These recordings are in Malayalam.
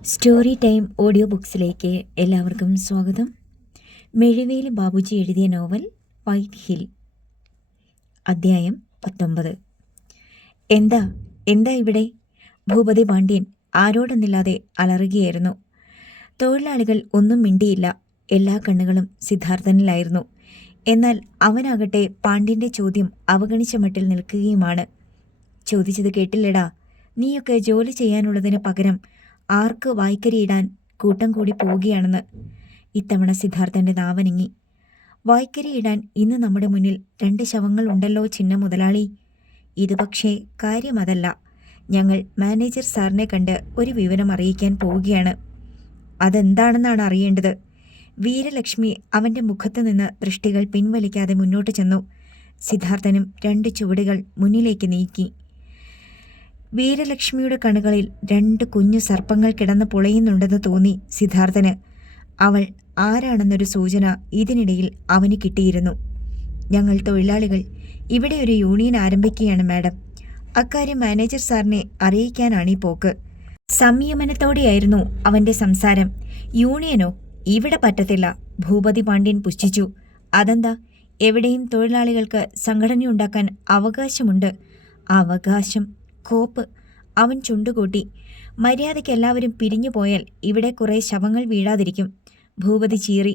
സ്റ്റോറി ടൈം ഓഡിയോ ബുക്സിലേക്ക് എല്ലാവർക്കും സ്വാഗതം. മെഴുവേലി ബാബുജി എഴുതിയ നോവൽ വൈറ്റ് ഹിൽ, അധ്യായം 19. എന്താ എന്താ ഇവിടെ? ഭൂപതി പാണ്ഡ്യൻ ആരോടെന്നില്ലാതെ അലറുകയായിരുന്നു. തൊഴിലാളികൾ ഒന്നും മിണ്ടിയില്ല. എല്ലാ കണ്ണുകളും സിദ്ധാർത്ഥനിലായിരുന്നു. എന്നാൽ അവനാകട്ടെ പാണ്ഡ്യൻ്റെ ചോദ്യം അവഗണിച്ച മട്ടിൽ നിൽക്കുകയുമാണ്. ചോദിച്ചത് കേട്ടില്ലടാ, നീയൊക്കെ ജോലി ചെയ്യാനുള്ളതിന് പകരം ആർക്ക് വായ്ക്കരിയിടാൻ കൂട്ടം കൂടി പോവുകയാണെന്ന്. ഇത്തവണ സിദ്ധാർത്ഥൻ്റെ നാവനങ്ങി. വായ്ക്കരിയിടാൻ ഇന്ന് നമ്മുടെ മുന്നിൽ 2 ശവങ്ങൾ ഉണ്ടല്ലോ ചിന്ന മുതലാളി. ഇത് പക്ഷേ കാര്യം അതല്ല. ഞങ്ങൾ മാനേജർ സാറിനെ കണ്ട് ഒരു വിവരം അറിയിക്കാൻ പോവുകയാണ്. അതെന്താണെന്നാണ് അറിയേണ്ടത്. വീരലക്ഷ്മി അവൻ്റെ മുഖത്തു നിന്ന് ദൃഷ്ടികൾ പിൻവലിക്കാതെ മുന്നോട്ട് ചെന്നു. സിദ്ധാർത്ഥനും 2 ചുവടുകൾ മുന്നിലേക്ക് നീക്കി. വീരലക്ഷ്മിയുടെ കണ്ണുകളിൽ 2 കുഞ്ഞു സർപ്പങ്ങൾ കിടന്ന് പൊളയുന്നുണ്ടെന്ന് തോന്നി സിദ്ധാർത്ഥന്. അവൾ ആരാണെന്നൊരു സൂചന ഇതിനിടയിൽ അവന് കിട്ടിയിരുന്നു. ഞങ്ങൾ തൊഴിലാളികൾ ഇവിടെ ഒരു യൂണിയൻ ആരംഭിക്കുകയാണ് മാഡം. അക്കാര്യം മാനേജർ സാറിനെ അറിയിക്കാനാണ് ഈ പോക്ക്. സംയമനത്തോടെയായിരുന്നു അവൻ്റെ സംസാരം. യൂണിയനോ? ഇവിടെ പറ്റത്തില്ല, ഭൂപതി പാണ്ഡ്യൻ പുച്ഛിച്ചു. അതെന്താ? എവിടെയും തൊഴിലാളികൾക്ക് സംഘടനയുണ്ടാക്കാൻ അവകാശമുണ്ട്. അവകാശം? കോപ്പ്! അവൻ ചുണ്ടുകൂട്ടി. മര്യാദയ്ക്ക് എല്ലാവരും പിരിഞ്ഞു പോയാൽ ഇവിടെ കുറേ ശവങ്ങൾ വീഴാതിരിക്കും. ഭൂപതി ചീറി.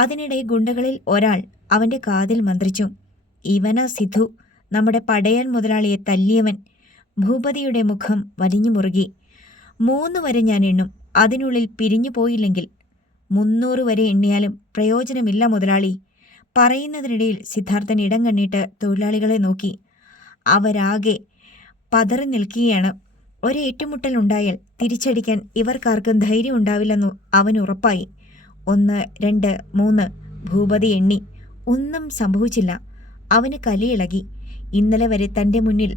അതിനിടെ ഗുണ്ടകളിൽ ഒരാൾ അവൻ്റെ കാതിൽ മന്ത്രിച്ചു. ഇവനാ സിദ്ധു, നമ്മുടെ പടയാൻ മുതലാളിയെ തല്ലിയവൻ. ഭൂപതിയുടെ മുഖം വലിഞ്ഞു മുറുകി. 3 വരെ ഞാൻ എണ്ണും. അതിനുള്ളിൽ പിരിഞ്ഞു പോയില്ലെങ്കിൽ 300 വരെ എണ്ണിയാലും പ്രയോജനമില്ല മുതലാളി. പറയുന്നതിനിടയിൽ സിദ്ധാർത്ഥൻ ഇടം കണ്ണിട്ട് തൊഴിലാളികളെ നോക്കി. അവരാകെ പതറി നിൽക്കുകയാണ്. ഒരേറ്റുമുട്ടലുണ്ടായാൽ തിരിച്ചടിക്കാൻ ഇവർക്കാർക്കും ധൈര്യം ഉണ്ടാവില്ലെന്നു അവൻ ഉറപ്പായി. 1, 2, 3 ഭൂപതി എണ്ണി. ഒന്നും സംഭവിച്ചില്ല. അവന് കലിയിളകി. ഇന്നലെ വരെ തൻ്റെ മുന്നിൽ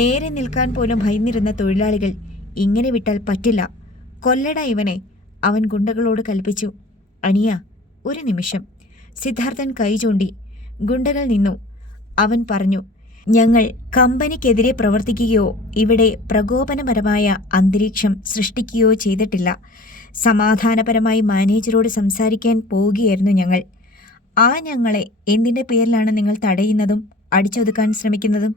നേരെ നിൽക്കാൻ പോലും ഭയന്നിരുന്ന തൊഴിലാളികൾ ഇങ്ങനെ വിട്ടാൽ പറ്റില്ല. കൊല്ലട ഇവനെ, അവൻ ഗുണ്ടകളോട് കൽപ്പിച്ചു. അനിയ, ഒരു നിമിഷം. സിദ്ധാർത്ഥൻ കൈ ചൂണ്ടി. ഗുണ്ടകൾ നിന്നു. അവൻ പറഞ്ഞു, ഞങ്ങൾ കമ്പനിക്കെതിരെ പ്രവർത്തിക്കുകയോ ഇവിടെ പ്രകോപനപരമായ അന്തരീക്ഷം സൃഷ്ടിക്കുകയോ ചെയ്തിട്ടില്ല. സമാധാനപരമായി മാനേജരോട് സംസാരിക്കാൻ പോവുകയായിരുന്നു ഞങ്ങൾ. ഞങ്ങളെ എന്തിൻ്റെ പേരിലാണ് നിങ്ങൾ തടയുന്നതും അടിച്ചൊതുക്കാൻ ശ്രമിക്കുന്നതും?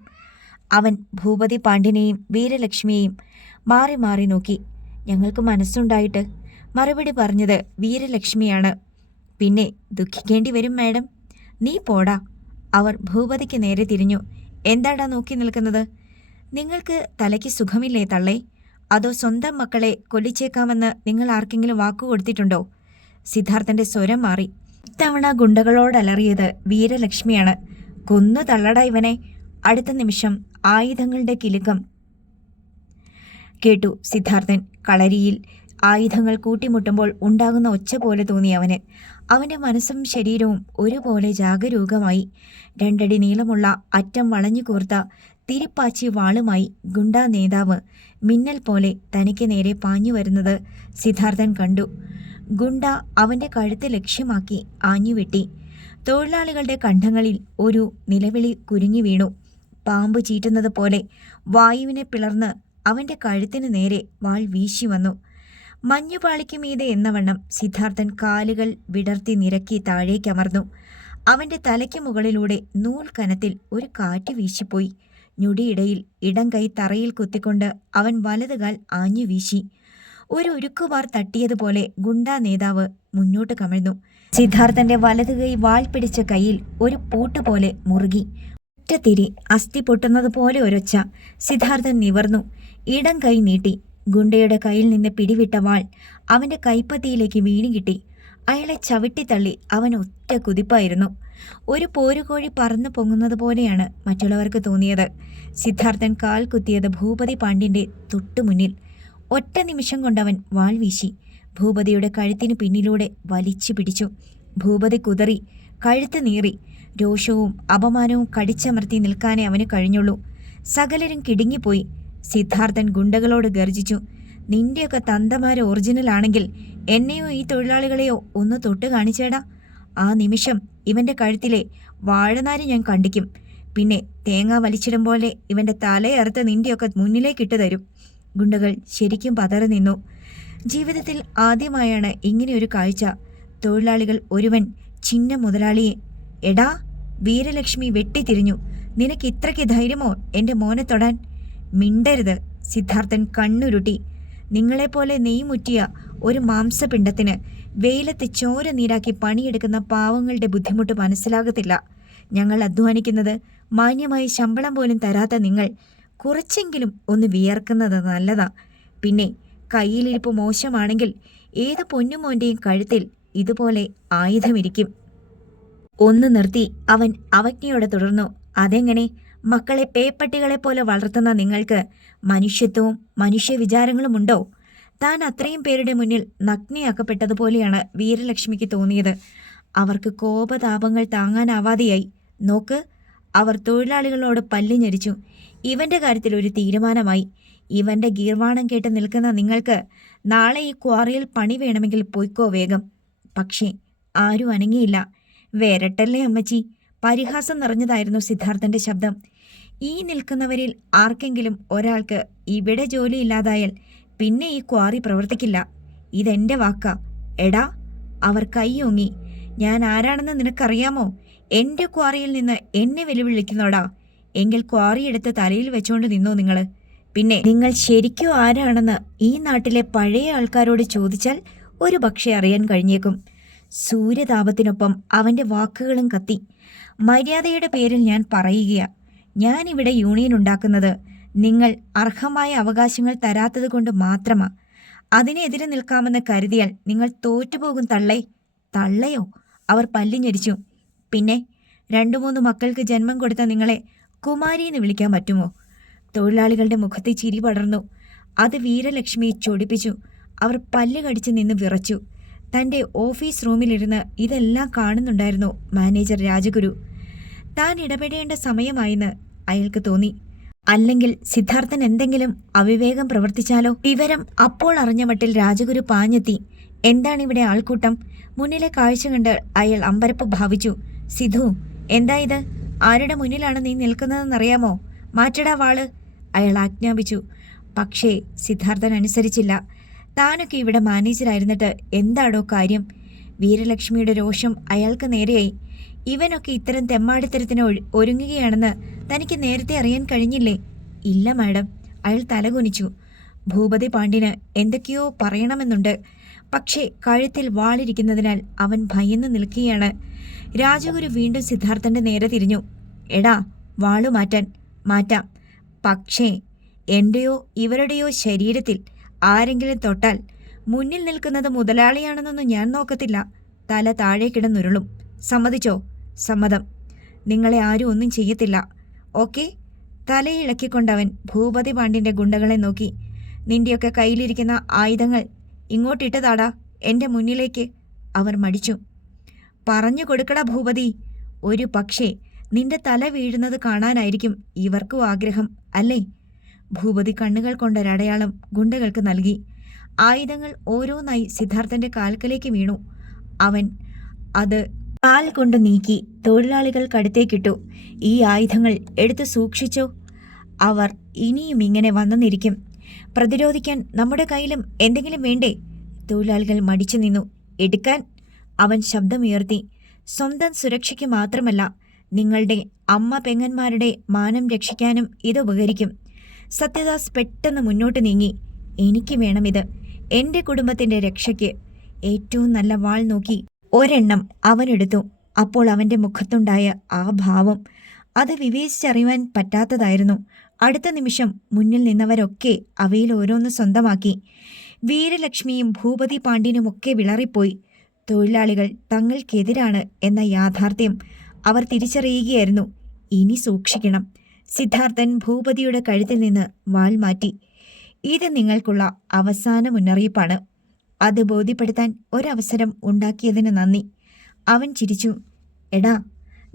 അവൻ ഭൂപതി പാണ്ഡ്യനെയും വീരലക്ഷ്മിയെയും മാറി മാറി നോക്കി. ഞങ്ങൾക്ക് മനസ്സുണ്ടായിട്ട്. മറുപടി പറഞ്ഞത് വീരലക്ഷ്മിയാണ്. പിന്നെ ദുഃഖിക്കേണ്ടി വരും മാഡം. നീ പോടാ. അവർ ഭൂപതിക്ക് നേരെ തിരിഞ്ഞു. എന്താടാ നോക്കി നിൽക്കുന്നത്? നിങ്ങൾക്ക് തലയ്ക്ക് സുഖമില്ലേ തള്ളേ? അതോ സ്വന്തം മക്കളെ കൊല്ലിച്ചേക്കാമെന്ന് നിങ്ങൾ ആർക്കെങ്കിലും വാക്കു കൊടുത്തിട്ടുണ്ടോ? സിദ്ധാർത്ഥൻ്റെ സ്വരം മാറി. ഇത്തവണ ഗുണ്ടകളോടലറിയത് വീരലക്ഷ്മിയാണ്. കൊന്നു തള്ളടാ ഇവനെ. അടുത്ത നിമിഷം ആയുധങ്ങളുടെ കിലുക്കം കേട്ടു സിദ്ധാർത്ഥൻ. കളരിയിൽ ആയുധങ്ങൾ കൂട്ടിമുട്ടുമ്പോൾ ഉണ്ടാകുന്ന ഒച്ച പോലെ തോന്നി അവന്. അവൻ്റെ മനസ്സും ശരീരവും ഒരുപോലെ ജാഗരൂകമായി. 2 അടി നീളമുള്ള അറ്റം വളഞ്ഞു കൂർത്ത തിരിപ്പാച്ചി വാളുമായി ഗുണ്ടാ നേതാവ് മിന്നൽ പോലെ തനിക്ക് നേരെ പാഞ്ഞു വരുന്നത് സിദ്ധാർത്ഥൻ കണ്ടു. ഗുണ്ട അവൻ്റെ കഴുത്ത് ലക്ഷ്യമാക്കി ആഞ്ഞുവെട്ടി. തൊഴിലാളികളുടെ കണ്ഠങ്ങളിൽ ഒരു നിലവിളി കുരുങ്ങി വീണു. പാമ്പ് ചീറ്റുന്നത് പോലെ വായുവിനെ പിളർന്ന് അവൻ്റെ കഴുത്തിന് നേരെ വാൾ വീശി വന്നു. മഞ്ഞുപാളിക്ക് മീതെ എന്നവണ്ണം സിദ്ധാർത്ഥൻ കാലുകൾ വിടർത്തി നിരക്കി താഴേക്കമർന്നു. അവൻ്റെ തലയ്ക്ക് മുകളിലൂടെ നൂൽ കനത്തിൽ ഒരു കാറ്റ് വീശിപ്പോയി. ഞൊടിയിടയിൽ ഇടം കൈ തറയിൽ കുത്തിക്കൊണ്ട് അവൻ വലതുകാൽ ആഞ്ഞു വീശി. ഒരു ഉരുക്കുവാർ തട്ടിയതുപോലെ ഗുണ്ടാ നേതാവ് മുന്നോട്ട് കമിഴ്ന്നു. സിദ്ധാർത്ഥന്റെ വലതുകൈ വാൾ പിടിച്ച കൈയിൽ ഒരു പൂട്ടുപോലെ മുറുകി. ഒറ്റത്തിരി അസ്ഥി പൊട്ടുന്നത് പോലെ ഒരൊച്ച. സിദ്ധാർത്ഥൻ നിവർന്നു. ഇടം കൈ നീട്ടി. ഗുണ്ടയുടെ കയ്യിൽ നിന്ന് പിടിവിട്ട വാൾ അവൻ്റെ കൈപ്പത്തിയിലേക്ക് വീണുകിട്ടി. അയാളെ ചവിട്ടിത്തള്ളി അവൻ ഒറ്റ കുതിപ്പായിരുന്നു. ഒരു പോരുകോഴി പറന്നു പൊങ്ങുന്നത് പോലെയാണ് മറ്റുള്ളവർക്ക് തോന്നിയത്. സിദ്ധാർത്ഥൻ കാൽ കുത്തിയത് ഭൂപതി പാണ്ഡ്യൻ്റെ തൊട്ടുമുന്നിൽ. ഒറ്റ നിമിഷം കൊണ്ടവൻ വാൾ വീശി. ഭൂപതിയുടെ കഴുത്തിന് പിന്നിലൂടെ വലിച്ചു പിടിച്ചു. ഭൂപതി കുതറി, കഴുത്ത് നീറി. രോഷവും അപമാനവും കടിച്ചമർത്തി നിൽക്കാനേ അവന് കഴിഞ്ഞുള്ളൂ. സകലരും കിടുങ്ങിപ്പോയി. സിദ്ധാർത്ഥൻ ഗുണ്ടകളോട് ഗർജിച്ചു. നിന്റെയൊക്കെ തന്തമാര് ഒറിജിനലാണെങ്കിൽ എന്നെയോ ഈ തൊഴിലാളികളെയോ ഒന്ന് തൊട്ട് കാണിച്ചേടാ. ആ നിമിഷം ഇവൻ്റെ കഴുത്തിലെ വാഴനാര് ഞാൻ കണ്ടിക്കും. പിന്നെ തേങ്ങ വലിച്ചിടും പോലെ ഇവൻ്റെ തലയറുത്ത് നിന്റെയൊക്കെ മുന്നിലേക്കിട്ട് തരും. ഗുണ്ടകൾ ശരിക്കും പതറി നിന്നു. ജീവിതത്തിൽ ആദ്യമായാണ് ഇങ്ങനെയൊരു കാഴ്ച. തൊഴിലാളികൾ ഒരുവൻ ചിന്ന മുതലാളിയെ, എടാ വീരലക്ഷ്മി വെട്ടിത്തിരിഞ്ഞു. നിനക്ക് ഇത്രയ്ക്ക് ധൈര്യമോ എൻ്റെ മോനെ തൊടാൻ? മിണ്ടരുത്. സിദ്ധാർത്ഥൻ കണ്ണുരുട്ടി. നിങ്ങളെപ്പോലെ നെയ്മുറ്റിയ ഒരു മാംസപിണ്ഡത്തിന് വെയിലത്ത് ചോര നീരാക്കി പണിയെടുക്കുന്ന പാവങ്ങളുടെ ബുദ്ധിമുട്ട് മനസ്സിലാകത്തില്ല. ഞങ്ങൾ അധ്വാനിക്കുന്നത് മാന്യമായി ശമ്പളം പോലും തരാത്ത നിങ്ങൾ കുറച്ചെങ്കിലും ഒന്ന് വിയർക്കുന്നത് നല്ലതാ. പിന്നെ കയ്യിലിരിപ്പ് മോശമാണെങ്കിൽ ഏത് പൊന്നുമോൻ്റെയും കഴുത്തിൽ ഇതുപോലെ ആയുധമിരിക്കും. ഒന്ന് നിർത്തി അവൻ അവജ്ഞയോടെ തുടർന്നു. അതെങ്ങനെ? മക്കളെ പേപ്പട്ടികളെ പോലെ വളർത്തുന്ന നിങ്ങൾക്ക് മനുഷ്യത്വവും മനുഷ്യ വിചാരങ്ങളുമുണ്ടോ? താൻ അത്രയും പേരുടെ മുന്നിൽ നഗ്നയാക്കപ്പെട്ടതുപോലെയാണ് വീരലക്ഷ്മിക്ക് തോന്നിയത്. അവർക്ക് കോപതാപങ്ങൾ താങ്ങാനാവാതെയായി. നോക്ക്, അവർ തൊഴിലാളികളോട് പല്ല് ഞെരിച്ചു. ഇവന്റെ കാര്യത്തിൽ ഒരു തീരുമാനമായി. ഇവന്റെ ഗീർവാണം കേട്ട് നിൽക്കുന്ന നിങ്ങൾക്ക് നാളെ ഈ ക്വാറിയിൽ പണി വേണമെങ്കിൽ പൊയ്ക്കോ വേഗം. പക്ഷേ ആരും അനങ്ങിയില്ല. വേരട്ടല്ലേ അമ്മച്ചി? പരിഹാസം നിറഞ്ഞതായിരുന്നു സിദ്ധാർത്ഥന്റെ ശബ്ദം. ഈ നിൽക്കുന്നവരിൽ ആർക്കെങ്കിലും ഒരാൾക്ക് ഇവിടെ ജോലിയില്ലാതായാൽ പിന്നെ ഈ ക്വാറി പ്രവർത്തിക്കില്ല. ഇതെന്റെ വാക്കാ. എടാ, അവർ കൈയോങ്ങി. ഞാൻ ആരാണെന്ന് നിനക്കറിയാമോ? എന്റെ ക്വാറിയിൽ നിന്ന് എന്നെ വെല്ലുവിളിക്കുന്നോടാ? എങ്കിൽ ക്വാറി എടുത്ത് തലയിൽ വെച്ചോണ്ട് നിന്നോ നിങ്ങൾ. പിന്നെ നിങ്ങൾ ശരിക്കും ആരാണെന്ന് ഈ നാട്ടിലെ പഴയ ആൾക്കാരോട് ചോദിച്ചാൽ ഒരു പക്ഷേ അറിയാൻ കഴിഞ്ഞേക്കും. സൂര്യതാപത്തിനൊപ്പം അവന്റെ വാക്കുകളും കത്തി. മര്യാദയുടെ പേരിൽ ഞാൻ പറയുകയാ. ഞാനിവിടെ യൂണിയൻ ഉണ്ടാക്കുന്നത് നിങ്ങൾ അർഹമായ അവകാശങ്ങൾ തരാത്തത് കൊണ്ട് മാത്രമാ. അതിനെതിരെ നിൽക്കാമെന്ന് കരുതിയാൽ നിങ്ങൾ തോറ്റുപോകും തള്ളേ. തള്ളയോ? അവർ പല്ലിഞ്ഞരിച്ചു. പിന്നെ 2-3 മക്കൾക്ക് ജന്മം കൊടുത്ത നിങ്ങളെ കുമാരിയെന്ന് വിളിക്കാൻ പറ്റുമോ? തൊഴിലാളികളുടെ മുഖത്ത് ചിരി പടർന്നു. അത് വീരലക്ഷ്മിയെ ചൊടിപ്പിച്ചു. അവർ പല്ല് കടിച്ച് നിന്ന് വിറച്ചു. തൻ്റെ ഓഫീസ് റൂമിലിരുന്ന് ഇതെല്ലാം കാണുന്നുണ്ടായിരുന്നു മാനേജർ രാജഗുരു. താൻ ഇടപെടേണ്ട സമയമായെന്ന് അയാൾക്ക് തോന്നി. അല്ലെങ്കിൽ സിദ്ധാർത്ഥൻ എന്തെങ്കിലും അവിവേകം പ്രവർത്തിച്ചാലോ? വിവരം അപ്പോൾ അറിഞ്ഞ മട്ടിൽ രാജഗുരു പാഞ്ഞെത്തി. എന്താണിവിടെ ആൾക്കൂട്ടം? മുന്നിലെ കാഴ്ച കണ്ട് അയാൾ അമ്പരപ്പ് ഭാവിച്ചു. സിധു, എന്താ ഇത്? ആരുടെ മുന്നിലാണ് നീ നിൽക്കുന്നതെന്നറിയാമോ? മാറ്റടാ വാള്, അയാൾ ആജ്ഞാപിച്ചു. പക്ഷേ സിദ്ധാർത്ഥൻ അനുസരിച്ചില്ല. താനൊക്കെ ഇവിടെ മാനേജരായിരുന്നിട്ട് എന്താടോ കാര്യം? വീരലക്ഷ്മിയുടെ രോഷം അയാൾക്ക് നേരെയായി. ഇവനൊക്കെ ഇത്തരം തെമ്മാടിത്തരത്തിന് ഒരുങ്ങുകയാണെന്ന് തനിക്ക് നേരത്തെ അറിയാൻ കഴിഞ്ഞില്ലേ? ഇല്ല മാഡം, അയാൾ തലകുനിച്ചു. ഭൂപതി പാണ്ഡ്യന് എന്തൊക്കെയോ പറയണമെന്നുണ്ട്. പക്ഷേ കഴുത്തിൽ വാളിരിക്കുന്നതിനാൽ അവൻ ഭയന്ന് നിൽക്കുകയാണ്. രാജഗുരു വീണ്ടും സിദ്ധാർത്ഥന്റെ നേരെ തിരിഞ്ഞു. എടാ, വാളു മാറ്റാൻ. മാറ്റാം. പക്ഷേ എന്റെയോ ഇവരുടെയോ ശരീരത്തിൽ ആരെങ്കിലും തൊട്ടാൽ മുന്നിൽ നിൽക്കുന്നത് മുതലാളിയാണെന്നൊന്നും ഞാൻ നോക്കത്തില്ല. തല താഴേക്കിടന്നുരുളും. സമ്മതിച്ചോ? സമ്മതം. നിങ്ങളെ ആരും ഒന്നും ചെയ്യത്തില്ല. ഓക്കെ? തലയിളക്കിക്കൊണ്ടവൻ ഭൂപതി പാണ്ഡ്യന്റെ ഗുണ്ടകളെ നോക്കി. നിന്റെയൊക്കെ കയ്യിലിരിക്കുന്ന ആയുധങ്ങൾ ഇങ്ങോട്ടിട്ടതാടാ എൻ്റെ മുന്നിലേക്ക്. അവർ മടിച്ചു. പറഞ്ഞു കൊടുക്കടാ ഭൂപതി. ഒരു പക്ഷേ നിന്റെ തല വീഴുന്നത് കാണാനായിരിക്കും ഇവർക്കും ആഗ്രഹം അല്ലേ? ഭൂപതി കണ്ണുകൾ കൊണ്ടൊരടയാളം ഗുണ്ടകൾക്ക് നൽകി. ആയുധങ്ങൾ ഓരോന്നായി സിദ്ധാർത്ഥന്റെ കാൽക്കലേക്ക് വീണു. അവൻ അത് കാൽ കൊണ്ട് നീക്കി തൊഴിലാളികൾക്കടുത്തേക്കിട്ടു. ഈ ആയുധങ്ങൾ എടുത്ത് സൂക്ഷിച്ചോ. അവർ ഇനിയും ഇങ്ങനെ വന്നെന്നിരിക്കും. പ്രതിരോധിക്കാൻ നമ്മുടെ കയ്യിലും എന്തെങ്കിലും വേണ്ടേ? തൊഴിലാളികൾ മടിച്ചു നിന്നു. എടുക്കാൻ, അവൻ ശബ്ദമുയർത്തി. സ്വന്തം സുരക്ഷയ്ക്ക് മാത്രമല്ല, നിങ്ങളുടെ അമ്മ പെങ്ങന്മാരുടെ മാനം രക്ഷിക്കാനും ഇത് ഉപകരിക്കും. സത്യദാസ് പെട്ടെന്ന് മുന്നോട്ട് നീങ്ങി. എനിക്ക് വേണമിത്, എൻ്റെ കുടുംബത്തിൻ്റെ രക്ഷയ്ക്ക്. ഏറ്റവും നല്ല വാൾ നോക്കി ഒരെണ്ണം അവനെടുത്തു. അപ്പോൾ അവൻ്റെ മുഖത്തുണ്ടായ ആ ഭാവം, അത് വിവേചിച്ചറിയുവാൻ പറ്റാത്തതായിരുന്നു. അടുത്ത നിമിഷം മുന്നിൽ നിന്നവരൊക്കെ അവയിൽ ഓരോന്ന് സ്വന്തമാക്കി. വീരലക്ഷ്മിയും ഭൂപതി പാണ്ഡ്യനുമൊക്കെ വിളറിപ്പോയി. തൊഴിലാളികൾ തങ്ങൾക്കെതിരാണ് എന്ന യാഥാർത്ഥ്യം അവർ തിരിച്ചറിയുകയായിരുന്നു. ഇനി സൂക്ഷിക്കണം. സിദ്ധാർത്ഥൻ ഭൂപതിയുടെ കഴുത്തിൽ നിന്ന് വാൾ മാറ്റി. ഇത് നിങ്ങൾക്കുള്ള അവസാന മുന്നറിയിപ്പാണ്. അത് ബോധ്യപ്പെടുത്താൻ ഒരവസരം ഉണ്ടാക്കിയതിന് നന്ദി. അവൻ ചിരിച്ചു. എടാ,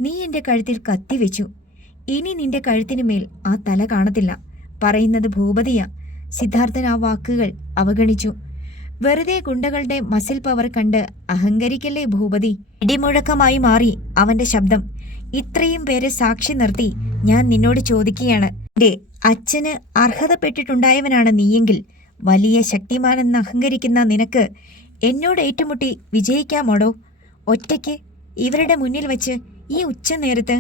നീ എൻ്റെ കഴുത്തിൽ കത്തിവെച്ചു. ഇനി നിന്റെ കഴുത്തിനു മേൽ ആ തല കാണത്തില്ല. പറയുന്നത് ഭൂപതിയാ. സിദ്ധാർത്ഥൻ ആ വാക്കുകൾ അവഗണിച്ചു. വെറുതെ ഗുണ്ടകളുടെ മസിൽ പവർ കണ്ട് അഹങ്കരിക്കല്ലേ ഭൂപതി. ഇടിമുഴക്കമായി മാറി അവന്റെ ശബ്ദം. ഇത്രയും പേരെ സാക്ഷി നിർത്തി ഞാൻ നിന്നോട് ചോദിക്കുകയാണ്. അച്ഛന് അർഹതപ്പെട്ടിട്ടുണ്ടായവനാണ് നീയെങ്കിൽ വലിയ ശക്തിമാനെന്ന് അഹങ്കരിക്കുന്ന നിനക്ക് എന്നോട് ഏറ്റുമുട്ടി വിജയിക്കാമോടോ? ഒറ്റയ്ക്ക് ഇവരുടെ മുന്നിൽ വച്ച് ഈ ഉച്ചനേരത്ത്?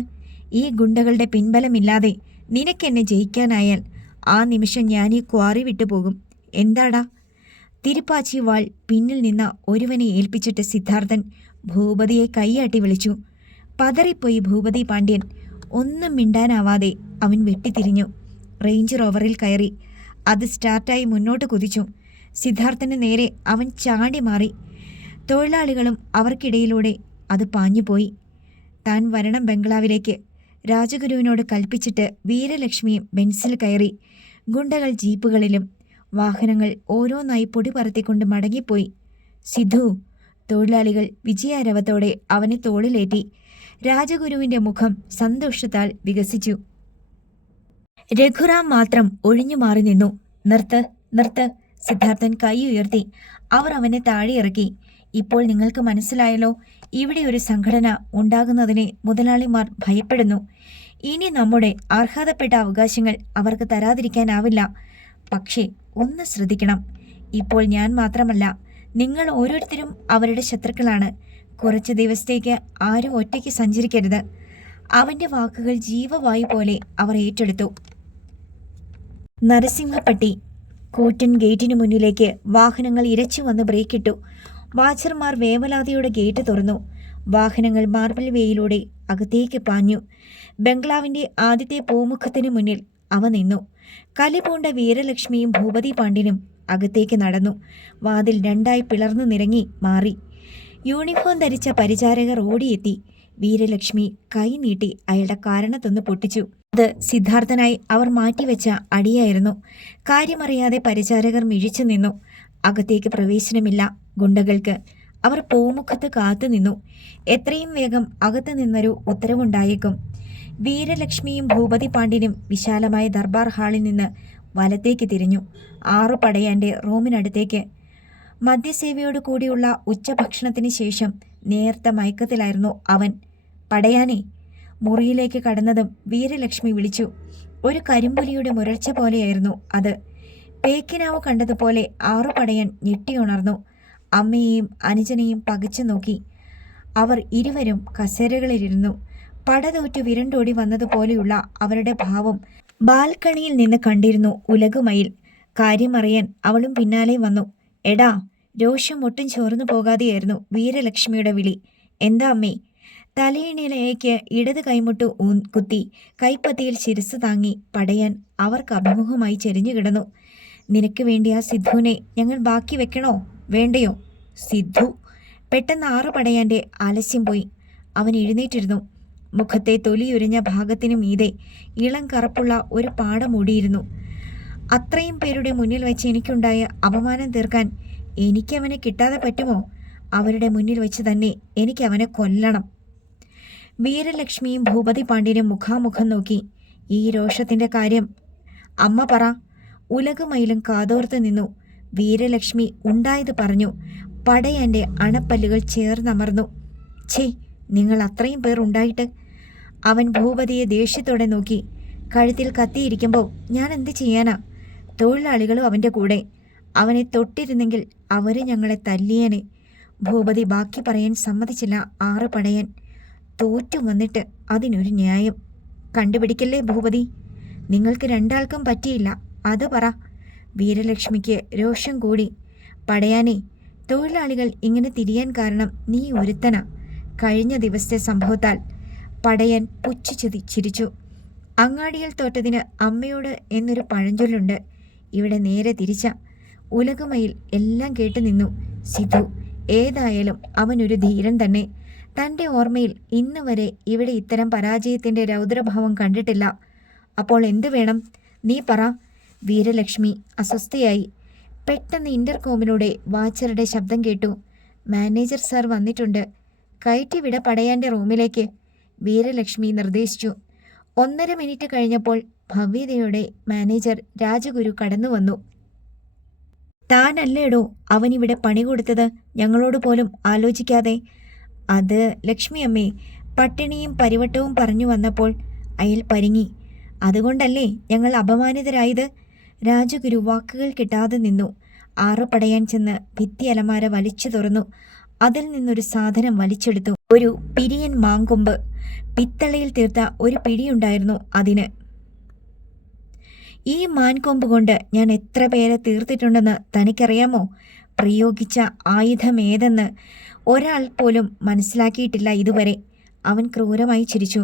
ഈ ഗുണ്ടകളുടെ പിൻബലമില്ലാതെ നിനക്കെന്നെ ജയിക്കാനായാൽ ആ നിമിഷം ഞാൻ ഈ ക്വാറി വിട്ടുപോകും. എന്താടാ? തിരുപ്പാച്ചി വാൾ പിന്നിൽ നിന്ന ഒരുവനെ ഏൽപ്പിച്ചിട്ട് സിദ്ധാർത്ഥൻ ഭൂപതിയെ കൈയാട്ടി വിളിച്ചു. പതറിപ്പോയി ഭൂപതി പാണ്ഡ്യൻ. ഒന്നും മിണ്ടാനാവാതെ അവൻ വെട്ടിത്തിരിഞ്ഞു. റേഞ്ച് റോവറിൽ കയറി. അത് സ്റ്റാർട്ടായി മുന്നോട്ട് കുതിച്ചു. സിദ്ധാർത്ഥന് നേരെ അവൻ ചാടി മാറി. തൊഴിലാളികളും അവർക്കിടയിലൂടെ അത് പാഞ്ഞുപോയി. താൻ വരണം ബംഗ്ലാവിലേക്ക്. രാജഗുരുവിനോട് കൽപ്പിച്ചിട്ട് വീരലക്ഷ്മിയും ബെൻസിൽ കയറി. ഗുണ്ടകൾ ജീപ്പുകളിലും. വാഹനങ്ങൾ ഓരോന്നായി പൊടി പറത്തിക്കൊണ്ട് മടങ്ങിപ്പോയി. സിദ്ധു! തൊഴിലാളികൾ വിജയാരവത്തോടെ അവനെ തോളിലേറ്റി. രാജഗുരുവിന്റെ മുഖം സന്തോഷത്താൽ വികസിച്ചു. രഘുറാം മാത്രം ഒഴിഞ്ഞു മാറി നിന്നു. നിർത്ത്, നിർത്ത്! സിദ്ധാർത്ഥൻ കൈ ഉയർത്തി. അവർ അവനെ താഴെയിറക്കി. ഇപ്പോൾ നിങ്ങൾക്ക് മനസ്സിലായല്ലോ, ഇവിടെ ഒരു സംഘടന ഉണ്ടാകുന്നതിനെ മുതലാളിമാർ ഭയപ്പെടുന്നു. ഇനി നമ്മുടെ അർഹതപ്പെട്ട അവകാശങ്ങൾ അവർക്ക് തരാതിരിക്കാനാവില്ല. പക്ഷേ ഒന്ന് ശ്രദ്ധിക്കണം. ഇപ്പോൾ ഞാൻ മാത്രമല്ല, നിങ്ങൾ ഓരോരുത്തരും അവരുടെ ശത്രുക്കളാണ്. കുറച്ച് ദിവസത്തേക്ക് ആരും ഒറ്റയ്ക്ക് സഞ്ചരിക്കരുത്. അവന്റെ വാക്കുകൾ ജീവവായു പോലെ അവർ ഏറ്റെടുത്തു. നരസിംഹപ്പട്ടി കൂറ്റൻ ഗേറ്റിനു മുന്നിലേക്ക് വാഹനങ്ങൾ ഇരച്ചു വന്ന് ബ്രേക്കിട്ടു. വാച്ചർമാർ വേവലാതിയോടെ ഗേറ്റ് തുറന്നു. വാഹനങ്ങൾ മാർബിൾ വേയിലൂടെ അകത്തേക്ക് പാഞ്ഞു. ബംഗ്ലാവിന്റെ ആദ്യത്തെ പൂമുഖത്തിനു മുന്നിൽ അവ നിന്നു. കലിപൂണ്ട വീരലക്ഷ്മിയും ഭൂപതി പാണ്ഡ്യനും അകത്തേക്ക് നടന്നു. വാതിൽ രണ്ടായി പിളർന്നു നിരങ്ങി മാറി. യൂണിഫോം ധരിച്ച പരിചാരകർ ഓടിയെത്തി. വീരലക്ഷ്മി കൈ നീട്ടി അയാളുടെ കാരണത്തൊന്ന് പൊട്ടിച്ചു. അത് സിദ്ധാർത്ഥനായി അവർ മാറ്റിവെച്ച അടിയായിരുന്നു. കാര്യമറിയാതെ പരിചാരകർ മിഴിച്ചു നിന്നു. അകത്തേക്ക് പ്രവേശനമില്ല ഗുണ്ടകൾക്ക്. അവർ പൂമുഖത്ത് കാത്തുനിന്നു. എത്രയും വേഗം അകത്തു നിന്നൊരു ഉത്തരവുണ്ടായേക്കും. വീരലക്ഷ്മിയും ഭൂപതി പാണ്ഡ്യനും വിശാലമായ ദർബാർ ഹാളിൽ നിന്ന് വലത്തേക്ക് തിരിഞ്ഞു. 6 പടയാന്റെ റൂമിനടുത്തേക്ക്. മദ്യസേവയോടു കൂടിയുള്ള ഉച്ചഭക്ഷണത്തിന് ശേഷം നേർത്ത മയക്കത്തിലായിരുന്നു അവൻ. പടയാനെ! മുറിയിലേക്ക് കടന്നതും വീരലക്ഷ്മി വിളിച്ചു. ഒരു കരിമ്പുലിയുടെ മുരൾച്ച പോലെയായിരുന്നു അത്. പേക്കിനാവ് കണ്ടതുപോലെ 6 പടയൻ ഞെട്ടിയുണർന്നു. അമ്മയെയും അനുജനെയും പകച്ചു നോക്കി. അവർ ഇരുവരും കസേരകളിലിരുന്നു. പടതോറ്റു വിരണ്ടോടി വന്നതുപോലെയുള്ള അവരുടെ ഭാവം ബാൽക്കണിയിൽ നിന്ന് കണ്ടിരുന്നു ഉലകുമയിൽ. കാര്യമറിയാൻ അവളും പിന്നാലെ വന്നു. എടാ! രോഷം ഒട്ടും ചോർന്നു പോകാതെയായിരുന്നു വീരലക്ഷ്മിയുടെ വിളി. എന്താ അമ്മേ? തലയിണയിലേക്ക് ഇടത് കൈമുട്ട് കുത്തി കൈപ്പത്തിയിൽ ശിരസ് താങ്ങി പടയാൻ അവർക്ക് അഭിമുഖമായി ചെരിഞ്ഞു കിടന്നു. നിനക്ക് വേണ്ടി ആ സിദ്ധുവിനെ ഞങ്ങൾ ബാക്കി വെക്കണോ വേണ്ടയോ? സിദ്ധു! പെട്ടെന്ന് 6 പടയാന്റെ ആലസ്യം പോയി. അവൻ എഴുന്നേറ്റിരുന്നു. മുഖത്തെ തൊലിയുരിഞ്ഞ ഭാഗത്തിനു മീതെ ഇളം കറുപ്പുള്ള ഒരു പാട മൂടിയിരുന്നു. അത്രയും പേരുടെ മുന്നിൽ വെച്ച് എനിക്കുണ്ടായ അപമാനം തീർക്കാൻ എനിക്കവനെ കിട്ടാതെ പറ്റുമോ? അവരുടെ മുന്നിൽ വെച്ച് തന്നെ എനിക്കവനെ കൊല്ലണം. വീരലക്ഷ്മിയും ഭൂപതി പാണ്ഡ്യനും മുഖാമുഖം നോക്കി. ഈ രോഷത്തിന്റെ കാര്യം അമ്മ പറ. ഉലകുമയിലും കാതോർത്ത് നിന്നു. വീരലക്ഷ്മി ഉണ്ടായത് പറഞ്ഞു. പടയാന്റെ അണപ്പല്ലുകൾ ചേർന്നമർന്നു. ഛേ, നിങ്ങൾ അത്രയും പേർ ഉണ്ടായിട്ട്? അവൻ ഭൂപതിയെ ദേഷ്യത്തോടെ നോക്കി. കഴുത്തിൽ കത്തിയിരിക്കുമ്പോൾ ഞാൻ എന്ത് ചെയ്യാനാ? തൊഴിലാളികളും അവൻ്റെ കൂടെ. അവനെ തൊട്ടിരുന്നെങ്കിൽ അവര് ഞങ്ങളെ തല്ലിയേനെ. ഭൂപതി ബാക്കി പറയാൻ സമ്മതിച്ചില്ല. 6 പടയൻ. തോറ്റു വന്നിട്ട് അതിനൊരു ന്യായം കണ്ടുപിടിക്കല്ലേ ഭൂപതി? നിങ്ങൾക്ക് രണ്ടാൾക്കും പറ്റിയില്ല, അത് പറ. വീരലക്ഷ്മിക്ക് രോഷം കൂടി. പടയാനെ, തൊഴിലാളികൾ ഇങ്ങനെ തിരിയാൻ കാരണം നീ ഒരുത്തനാ. കഴിഞ്ഞ ദിവസത്തെ സംഭവത്താൽ. പടയൻ പുച്ഛിച്ചു ചിരിച്ചു. അങ്ങാടിയിൽ തോറ്റതിന് അമ്മയോട് എന്നൊരു പഴഞ്ചൊല്ലുണ്ട്. ഇവിടെ നേരെ തിരിച്ച. ഉലകുമയിൽ എല്ലാം കേട്ടു നിന്നു. സിദ്ധു! ഏതായാലും അവനൊരു ധീരൻ തന്നെ. തൻ്റെ ഓർമ്മയിൽ ഇന്ന് വരെ ഇവിടെ ഇത്തരം പരാജയത്തിൻ്റെ രൗദ്രഭാവം കണ്ടിട്ടില്ല. അപ്പോൾ എന്തു വേണം? നീ പറ. വീരലക്ഷ്മി അസ്വസ്ഥയായി. പെട്ടെന്ന് ഇന്റർകോമിലൂടെ വാച്ചറുടെ ശബ്ദം കേട്ടു. മാനേജർ സാർ വന്നിട്ടുണ്ട്. കയറ്റി വിട പടയാന്റെ റൂമിലേക്ക്, വീരലക്ഷ്മി നിർദ്ദേശിച്ചു. 1.5 മിനിറ്റ് കഴിഞ്ഞപ്പോൾ ഭവ്യതയോടെ മാനേജർ രാജഗുരു കടന്നു വന്നു. താനല്ലേടോ അവനിവിടെ പണി കൊടുത്തത്, ഞങ്ങളോട് പോലും ആലോചിക്കാതെ? അത് ലക്ഷ്മിയമ്മേ, പട്ടിണിയും പരിവട്ടവും പറഞ്ഞു വന്നപ്പോൾ അയാൾ പരിങ്ങി. അതുകൊണ്ടല്ലേ ഞങ്ങൾ അപമാനിതരായത്? രാജഗുരു വാക്കുകൾ കിട്ടാതെ നിന്നു. 6 പടയാൻ ചെന്ന് ഭിത്തി അലമാര വലിച്ചു തുറന്നു. അതിൽ നിന്നൊരു സാധനം വലിച്ചെടുത്തു. ഒരു പിരിയൻ മാങ്കൊമ്പ്. പിത്തളയിൽ തീർത്ത ഒരു പിടിയുണ്ടായിരുന്നു അതിന്. ഈ മാൻകൊമ്പ് കൊണ്ട് ഞാൻ എത്ര പേരെ തീർത്തിട്ടുണ്ടെന്ന് തനിക്കറിയാമോ? പ്രയോഗിച്ച ആയുധമേതെന്ന് ഒരാൾ പോലും മനസ്സിലാക്കിയിട്ടില്ല ഇതുവരെ. അവൻ ക്രൂരമായി ചിരിച്ചു.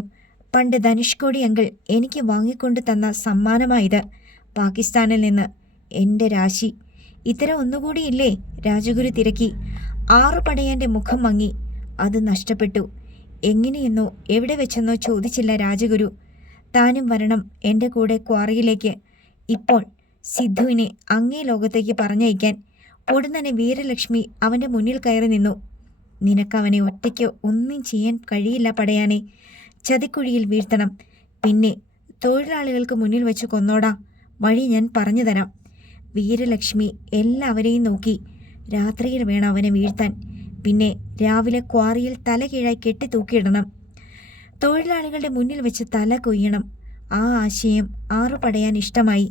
പണ്ട് ധനുഷ്കോടി അങ്കിൾ എനിക്ക് വാങ്ങിക്കൊണ്ടു തന്ന സമ്മാനമായത്. പാകിസ്ഥാനിൽ നിന്ന്. എൻ്റെ രാശി. ഇത്തരം ഒന്നുകൂടിയില്ലേ? രാജഗുരു തിരക്കി. 6 പടയാൻ്റെ മുഖം മങ്ങി. അത് നഷ്ടപ്പെട്ടു. എങ്ങനെയെന്നോ എവിടെ വെച്ചെന്നോ ചോദിച്ചില്ല രാജഗുരു. താനും വരണം എൻ്റെ കൂടെ ക്വാറിയിലേക്ക്. ഇപ്പോൾ സിദ്ധുവിനെ അങ്ങേ ലോകത്തേക്ക് പറഞ്ഞയക്കാൻ. പൊടുന്നനെ വീരലക്ഷ്മി അവൻ്റെ മുന്നിൽ കയറി നിന്നു. നിനക്കവനെ ഒറ്റയ്ക്ക് ഒന്നും ചെയ്യാൻ കഴിയില്ല പടയാനെ. ചതിക്കുഴിയിൽ വീഴ്ത്തണം. പിന്നെ തൊഴിലാളികൾക്ക് മുന്നിൽ വെച്ച് കൊന്നോടാ. വഴി ഞാൻ പറഞ്ഞു തരാം. വീരലക്ഷ്മി എല്ലാവരെയും നോക്കി. രാത്രിയിൽ വേണം അവനെ വീഴ്ത്താൻ. പിന്നെ രാവിലെ ക്വാറിയിൽ തല കീഴായി കെട്ടി തൂക്കിയിടണം. തൊഴിലാളികളുടെ മുന്നിൽ വെച്ച് തല കൊയ്യണം. ആ ആശയം 6 പടയാൻ ഇഷ്ടമായി.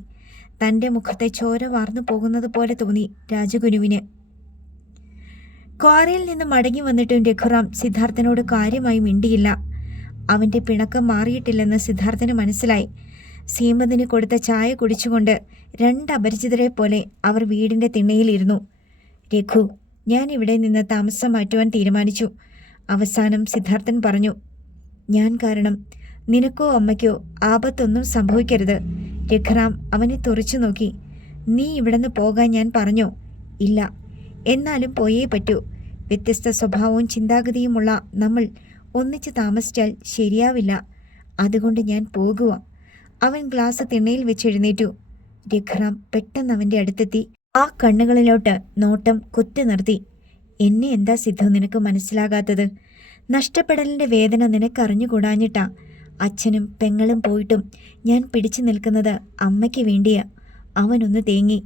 തൻ്റെ മുഖത്തെ ചോര വാർന്നു പോകുന്നത് പോലെ തോന്നി രാജഗുരുവിന്. ക്വാറിയിൽ നിന്ന് മടങ്ങി വന്നിട്ടും രഘുറാം സിദ്ധാർത്ഥനോട് കാര്യമായി മിണ്ടിയില്ല. അവൻ്റെ പിണക്കം മാറിയിട്ടില്ലെന്ന് സിദ്ധാർത്ഥന് മനസ്സിലായി. സീമന്തിന് കൊടുത്ത ചായ കുടിച്ചുകൊണ്ട് 2 അപരിചിതരെ പോലെ അവർ വീടിൻ്റെ തിണ്ണയിലിരുന്നു. രഘു, ഞാൻ ഇവിടെ നിന്ന് താമസം മാറ്റുവാൻ തീരുമാനിച്ചു. അവസാനം സിദ്ധാർത്ഥൻ പറഞ്ഞു. ഞാൻ കാരണം നിനക്കോ അമ്മയ്ക്കോ ആപത്തൊന്നും സംഭവിക്കരുത്. രഘുറാം അവനെ തുറച്ചു നോക്കി. നീ ഇവിടുന്ന് പോകാൻ ഞാൻ പറഞ്ഞോ? ഇല്ല. എന്നാലും പോയേ പറ്റൂ. വ്യത്യസ്ത സ്വഭാവവും ചിന്താഗതിയുമുള്ള നമ്മൾ ഒന്നിച്ച് താമസിച്ചാൽ ശരിയാവില്ല. അതുകൊണ്ട് ഞാൻ പോകുക. അവൻ ഗ്ലാസ് തിണ്ണയിൽ വെച്ച് എഴുന്നേറ്റു. രഘുറാം പെട്ടെന്ന് അവൻ്റെ അടുത്തെത്തി. ആ കണ്ണുകളിലോട്ട് നോട്ടം കുത്തി നിർത്തി. എന്നെ എന്താ സിദ്ധു നിനക്ക് മനസ്സിലാകാത്തത്? നഷ്ടപ്പെടലിൻ്റെ വേദന നിനക്കറിഞ്ഞുകൂടാഞ്ഞിട്ടാ. അച്ഛനും പെങ്ങളും പോയിട്ടും ഞാൻ പിടിച്ചു നിൽക്കുന്നത് അമ്മയ്ക്ക് വേണ്ടിയാ. അവനൊന്ന് തേങ്ങി.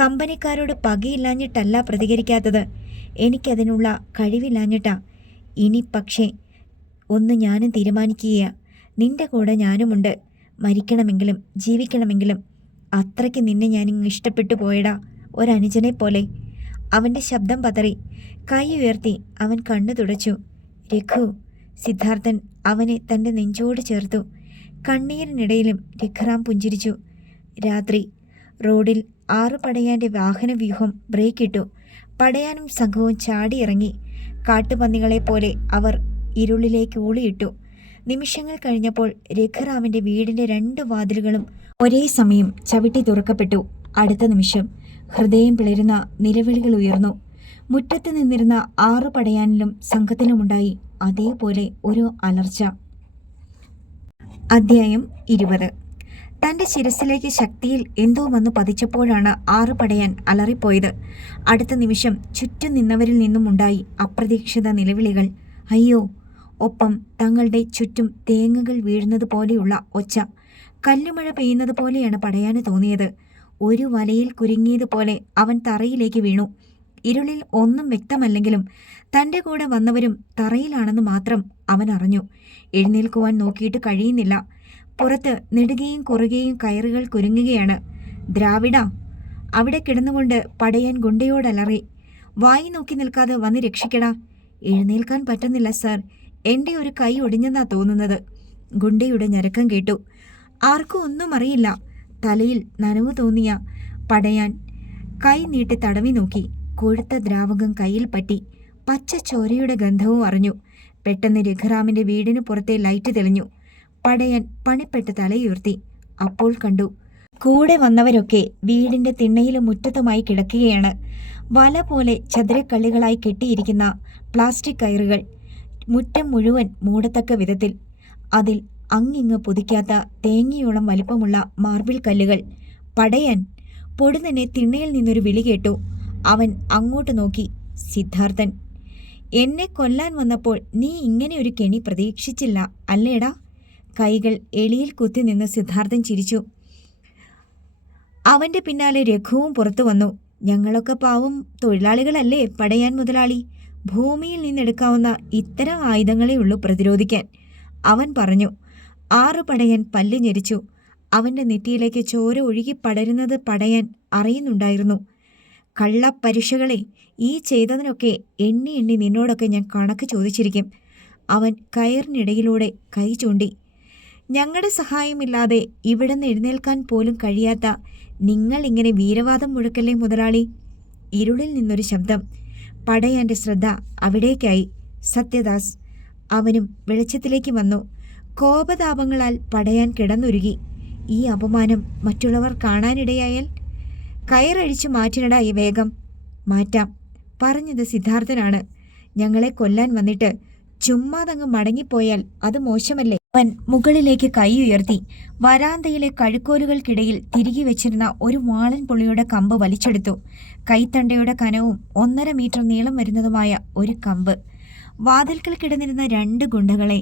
കമ്പനിക്കാരോട് പകയില്ലാഞ്ഞിട്ടല്ല പ്രതികരിക്കാത്തത്. എനിക്കതിനുള്ള കഴിവില്ലാഞ്ഞിട്ടാ. ഇനി പക്ഷേ ഒന്ന് ഞാനും തീരുമാനിക്കുകയാ. നിന്റെ കൂടെ ഞാനുമുണ്ട്. മരിക്കണമെങ്കിലും ജീവിക്കണമെങ്കിലും. അത്രയ്ക്ക് നിന്നെ ഞാനിങ്ങ് ഇഷ്ടപ്പെട്ടു പോയടാ, ഒരനുജനെ പോലെ. അവൻ്റെ ശബ്ദം പതറി. കൈ ഉയർത്തി അവൻ കണ്ണു തുടച്ചു. രഘു. സിദ്ധാർത്ഥൻ അവനെ തൻ്റെ നെഞ്ചോട് ചേർത്തു. കണ്ണീരിനിടയിലും രഘുറാം പുഞ്ചിരിച്ചു. രാത്രി. റോഡിൽ 6 പടയാൻ്റെ വാഹനവ്യൂഹം ബ്രേക്കിട്ടു. പടയാനും സംഘവും ചാടിയിറങ്ങി. കാട്ടുപന്നികളെപ്പോലെ അവർ ഇരുളിലേക്ക് ഊളിയിട്ടു. നിമിഷങ്ങൾ കഴിഞ്ഞപ്പോൾ രഘുറാമിൻ്റെ വീടിൻ്റെ 2 വാതിലുകളും ഒരേ സമയം ചവിട്ടി തുറക്കപ്പെട്ടു. അടുത്ത നിമിഷം ഹൃദയം പിളരുന്ന നിലവിളികൾ ഉയർന്നു. മുറ്റത്ത് നിന്നിരുന്ന 6 പടയാനിലും സംഘത്തിലുമുണ്ടായി അതേപോലെ ഒരു അലർച്ച. അധ്യായം 20. തൻ്റെ ശിരസിലേക്ക് ശക്തിയിൽ എന്തോ വന്നു പതിച്ചപ്പോഴാണ് 6 പടയാൻ അലറിപ്പോയത്. അടുത്ത നിമിഷം ചുറ്റും നിന്നവരിൽ നിന്നും ഉണ്ടായി അപ്രതീക്ഷിത നിലവിളികൾ. അയ്യോ! ഒപ്പം തങ്ങളുടെ ചുറ്റും തേങ്ങകൾ വീഴുന്നത് പോലെയുള്ള ഒച്ച. കല്ലുമഴ പെയ്യുന്നത് പോലെയാണ് പടയാന് തോന്നിയത്. ഒരു വലയിൽ കുരുങ്ങിയതുപോലെ അവൻ തറയിലേക്ക് വീണു. ഇരുളിൽ ഒന്നും വ്യക്തമല്ലെങ്കിലും തൻ്റെ കൂടെ വന്നവരും തറയിലാണെന്ന് മാത്രം അവൻ അറിഞ്ഞു. എഴുന്നേൽക്കുവാൻ നോക്കിയിട്ട് കഴിയുന്നില്ല. പുറത്ത് നെടുകയും കുറുകയും കയറുകൾ കുരുങ്ങുകയാണ്. ദ്രാവിഡ! അവിടെ കിടന്നുകൊണ്ട് പടയാൻ ഗുണ്ടയോടലറി. വായി നോക്കി നിൽക്കാതെ വന്ന് രക്ഷിക്കടാ. എഴുന്നേൽക്കാൻ പറ്റുന്നില്ല സാർ. എൻ്റെ ഒരു കൈ ഒടിഞ്ഞെന്നാ തോന്നുന്നത്. ഗുണ്ടയുടെ ഞരക്കം കേട്ടു. ആർക്കും ഒന്നും അറിയില്ല. തലയിൽ നനവ് തോന്നിയ പടയാൻ കൈ നീട്ടി തടവി നോക്കി. കൊഴുത്ത ദ്രാവകം കയ്യിൽ പറ്റി. പച്ച ചോരയുടെ ഗന്ധവും അറിഞ്ഞു. പെട്ടെന്ന് രഘുറാമിൻ്റെ വീടിന് പുറത്തെ ലൈറ്റ് തെളിഞ്ഞു. പടയാൻ പണിപ്പെട്ട് തലയുയർത്തി. അപ്പോൾ കണ്ടു, കൂടെ വന്നവരൊക്കെ വീടിൻ്റെ തിണ്ണയിലും മുറ്റത്തുമായി കിടക്കുകയാണ്. വല പോലെ ചതുരക്കള്ളികളായി കെട്ടിയിരിക്കുന്ന പ്ലാസ്റ്റിക് കയറുകൾ. മുറ്റം മുഴുവൻ മൂടത്തക്ക വിധത്തിൽ. അതിൽ അങ്ങിങ്ങ് പുതിക്കാത്ത തേങ്ങയോളം വലിപ്പമുള്ള മാർബിൾ കല്ലുകൾ. പടയൻ! പൊടുന്നനെ തിണ്ണയിൽ നിന്നൊരു വിളി കേട്ടു. അവൻ അങ്ങോട്ട് നോക്കി. സിദ്ധാർത്ഥൻ! എന്നെ കൊല്ലാൻ വന്നപ്പോൾ നീ ഇങ്ങനെ ഒരു കെണി പ്രതീക്ഷിച്ചില്ല അല്ലേടാ? കൈകൾ എളിയിൽ കുത്തി നിന്ന് സിദ്ധാർത്ഥൻ ചിരിച്ചു. അവൻ്റെ പിന്നാലെ രഘുവും പുറത്തു വന്നു. ഞങ്ങളൊക്കെ പാവം തൊഴിലാളികളല്ലേ പടയാൻ മുതലാളി. ഭൂമിയിൽ നിന്നെടുക്കാവുന്ന ഇത്തരം ആയുധങ്ങളേ ഉള്ളൂ പ്രതിരോധിക്കാൻ, അവൻ പറഞ്ഞു. 6 പടയാൻ പല്ല് ഞെരിച്ചു. അവൻ്റെ നെറ്റിയിലേക്ക് ചോര ഒഴുകി പടരുന്നത് പടയാൻ അറിയുന്നുണ്ടായിരുന്നു. കള്ളപ്പരുഷകളെ, ഈ ചെയ്തതിനൊക്കെ എണ്ണി എണ്ണി നിന്നോടൊക്കെ ഞാൻ കണക്ക് ചോദിച്ചിരിക്കും. അവൻ കയറിനിടയിലൂടെ കൈ ചൂണ്ടി. ഞങ്ങളുടെ സഹായമില്ലാതെ ഇവിടെ നിന്ന് എഴുന്നേൽക്കാൻ പോലും കഴിയാത്ത നിങ്ങൾ ഇങ്ങനെ വീരവാദം മുഴക്കല്ലേ മുതലാളി. ഇരുളിൽ നിന്നൊരു ശബ്ദം. പടയാൻ്റെ ശ്രദ്ധ അവിടേക്കായി. സത്യദാസ്. അവനും വെളിച്ചത്തിലേക്ക് വന്നു. കോപതാപങ്ങളാൽ പടയാൻ കിടന്നുരുകി. ഈ അപമാനം മറ്റുള്ളവർ കാണാനിടയായാൽ? കയറഴിച്ചു മാറ്റിനടാ ഈ വേഗം. മാറ്റാം. പറഞ്ഞത് സിദ്ധാർത്ഥനാണ്. ഞങ്ങളെ കൊല്ലാൻ വന്നിട്ട് ചുമ്മാതങ്ങ് മടങ്ങിപ്പോയാൽ അത് മോശമല്ലേ? അവൻ മുകളിലേക്ക് കൈ ഉയർത്തി. വരാന്തയിലെ കഴുക്കോലുകൾക്കിടയിൽ തിരികെ വെച്ചിരുന്ന ഒരു വാളൻ പുള്ളിയുടെ കമ്പ് വലിച്ചെടുത്തു. കൈത്തണ്ടയുടെ കനവും 1.5 മീറ്റർ നീളം വരുന്നതുമായ ഒരു കമ്പ്. വാതിൽക്കൽ കിടന്നിരുന്ന 2 ഗുണ്ടകളെ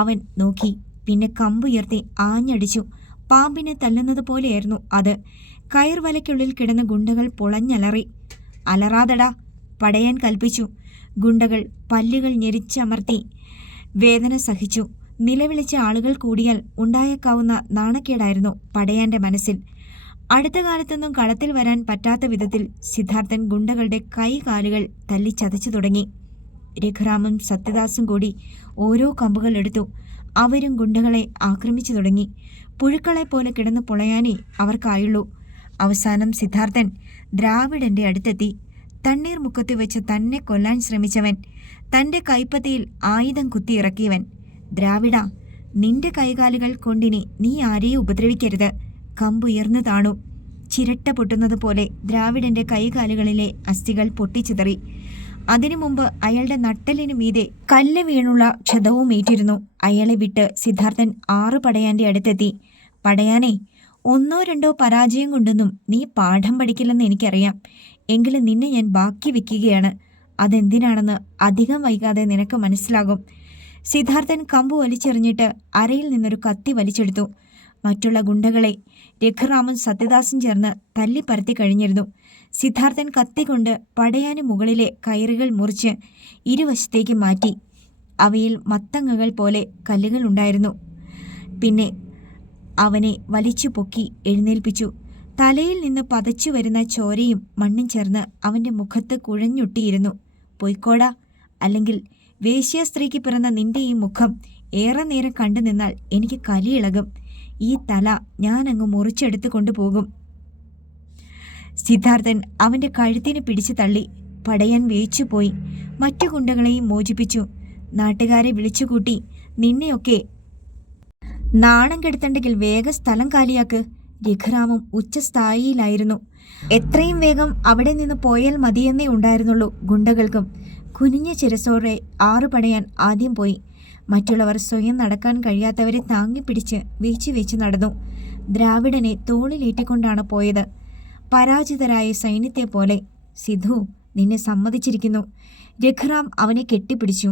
അവൻ നോക്കി. പിന്നെ കമ്പുയർത്തി ആഞ്ഞടിച്ചു. പാമ്പിനെ തല്ലുന്നത് പോലെയായിരുന്നു അത്. കയർ വലയ്ക്കുള്ളിൽ കിടന്ന ഗുണ്ടകൾ പൊളഞ്ഞലറി. അലറാതടാ, പടയാൻ കൽപ്പിച്ചു. ഗുണ്ടകൾ പല്ലുകൾ ഞെരിച്ചമർത്തി വേദന സഹിച്ചു. നിലവിളിച്ച ആളുകൾ കൂടിയാൽ ഉണ്ടായേക്കാവുന്ന നാണക്കേടായിരുന്നു പടയാന്റെ മനസ്സിൽ. അടുത്ത കാലത്തൊന്നും കളത്തിൽ വരാൻ പറ്റാത്ത വിധത്തിൽ സിദ്ധാർത്ഥൻ ഗുണ്ടകളുടെ കൈകാലുകൾ തല്ലിച്ചതച്ചു തുടങ്ങി. രഘുറാമും സത്യദാസും കൂടി ഓരോ കമ്പുകൾ എടുത്തു. അവരും ഗുണ്ടകളെ ആക്രമിച്ചു തുടങ്ങി. പുഴുക്കളെ പോലെ കിടന്നു പൊളയാനേ അവർക്കായുള്ളൂ. അവസാനം സിദ്ധാർത്ഥൻ ദ്രാവിഡന്റെ അടുത്തെത്തി. തണ്ണീർ മുക്കത്ത് വെച്ച് തന്നെ കൊല്ലാൻ ശ്രമിച്ചവൻ, തൻ്റെ കൈപ്പത്തിയിൽ ആയുധം കുത്തിയിറക്കിയവൻ. ദ്രാവിഡ, നിന്റെ കൈകാലുകൾ കൊണ്ടിനി നീ ആരെയും ഉപദ്രവിക്കരുത്. കമ്പുയർന്നു താണു. ചിരട്ട പൊട്ടുന്നത് പോലെ ദ്രാവിഡന്റെ കൈകാലുകളിലെ അസ്ഥികൾ പൊട്ടിച്ചിതറി. അതിനു മുമ്പ് അയാളുടെ നട്ടലിനു മീതെ കല്ല് വീണുള്ള ക്ഷതവും ഏറ്റിരുന്നു. അയാളെ വിട്ട് സിദ്ധാർത്ഥൻ 6 പടയാന്റെ അടുത്തെത്തി. പടയാനെ, 1 2 പരാജയം കൊണ്ടൊന്നും നീ പാഠം പഠിക്കില്ലെന്ന് എനിക്കറിയാം. എങ്കിലും നിന്നെ ഞാൻ ബാക്കി വെക്കുകയാണ്. അതെന്തിനാണെന്ന് അധികം വൈകാതെ നിനക്ക് മനസ്സിലാകും. സിദ്ധാർത്ഥൻ കമ്പ് വലിച്ചെറിഞ്ഞിട്ട് അരയിൽ നിന്നൊരു കത്തി വലിച്ചെടുത്തു. മറ്റുള്ള ഗുണ്ടകളെ രഘുറാമും സത്യദാസും ചേർന്ന് തല്ലിപ്പരത്തി കഴിഞ്ഞിരുന്നു. സിദ്ധാർത്ഥൻ കത്തി കൊണ്ട് പടയാന് മുകളിലെ കയറുകൾ മുറിച്ച് ഇരുവശത്തേക്ക് മാറ്റി. അവയിൽ മത്തങ്ങകൾ പോലെ കല്ലുകൾ ഉണ്ടായിരുന്നു. പിന്നെ അവനെ വലിച്ചു പൊക്കി എഴുന്നേൽപ്പിച്ചു. തലയിൽ നിന്ന് പതച്ചു വരുന്ന ചോരയും മണ്ണും ചേർന്ന് അവൻ്റെ മുഖത്ത് കുഴഞ്ഞൊട്ടിയിരുന്നു. പൊയ്ക്കോടാ, അല്ലെങ്കിൽ വേശ്യ സ്ത്രീക്ക് പിറന്ന നിന്റെ ഈ മുഖം ഏറെ നേരം കണ്ടു നിന്നാൽ എനിക്ക് കലിയിളകും. ഈ തല ഞാനങ്ങ് മുറിച്ചെടുത്ത് കൊണ്ടുപോകും. സിദ്ധാർത്ഥൻ അവൻ്റെ കഴുത്തിന് പിടിച്ചു തള്ളി. പടയാൻ വേച്ചുപോയി. മറ്റു ഗുണ്ടകളെയും മോചിപ്പിച്ചു. നാട്ടുകാരെ വിളിച്ചുകൂട്ടി, നിന്നെയൊക്കെ നാണം കെടുത്തണ്ടെങ്കിൽ വേഗം സ്ഥലം കാലിയാക്ക്. രഘുറാമും ഉച്ചസ്ഥായിയിലായിരുന്നു. എത്രയും വേഗം അവിടെ നിന്ന് പോയാൽ മതിയെന്നേ ഉണ്ടായിരുന്നുള്ളൂ ഗുണ്ടകൾക്കും. കുനിഞ്ഞ ചിരസോടെ 6 പടയാൻ ആദ്യം പോയി. മറ്റുള്ളവർ സ്വയം നടക്കാൻ കഴിയാത്തവരെ താങ്ങിപ്പിടിച്ച് വീച്ചു നടന്നു. ദ്രാവിഡനെ തോളിലേറ്റിക്കൊണ്ടാണ് പോയത്. പരാജിതരായ സൈന്യത്തെ പോലെ. സിധു, നിന്നെ സമ്മതിച്ചിരിക്കുന്നു. രഘുറാം അവനെ കെട്ടിപ്പിടിച്ചു.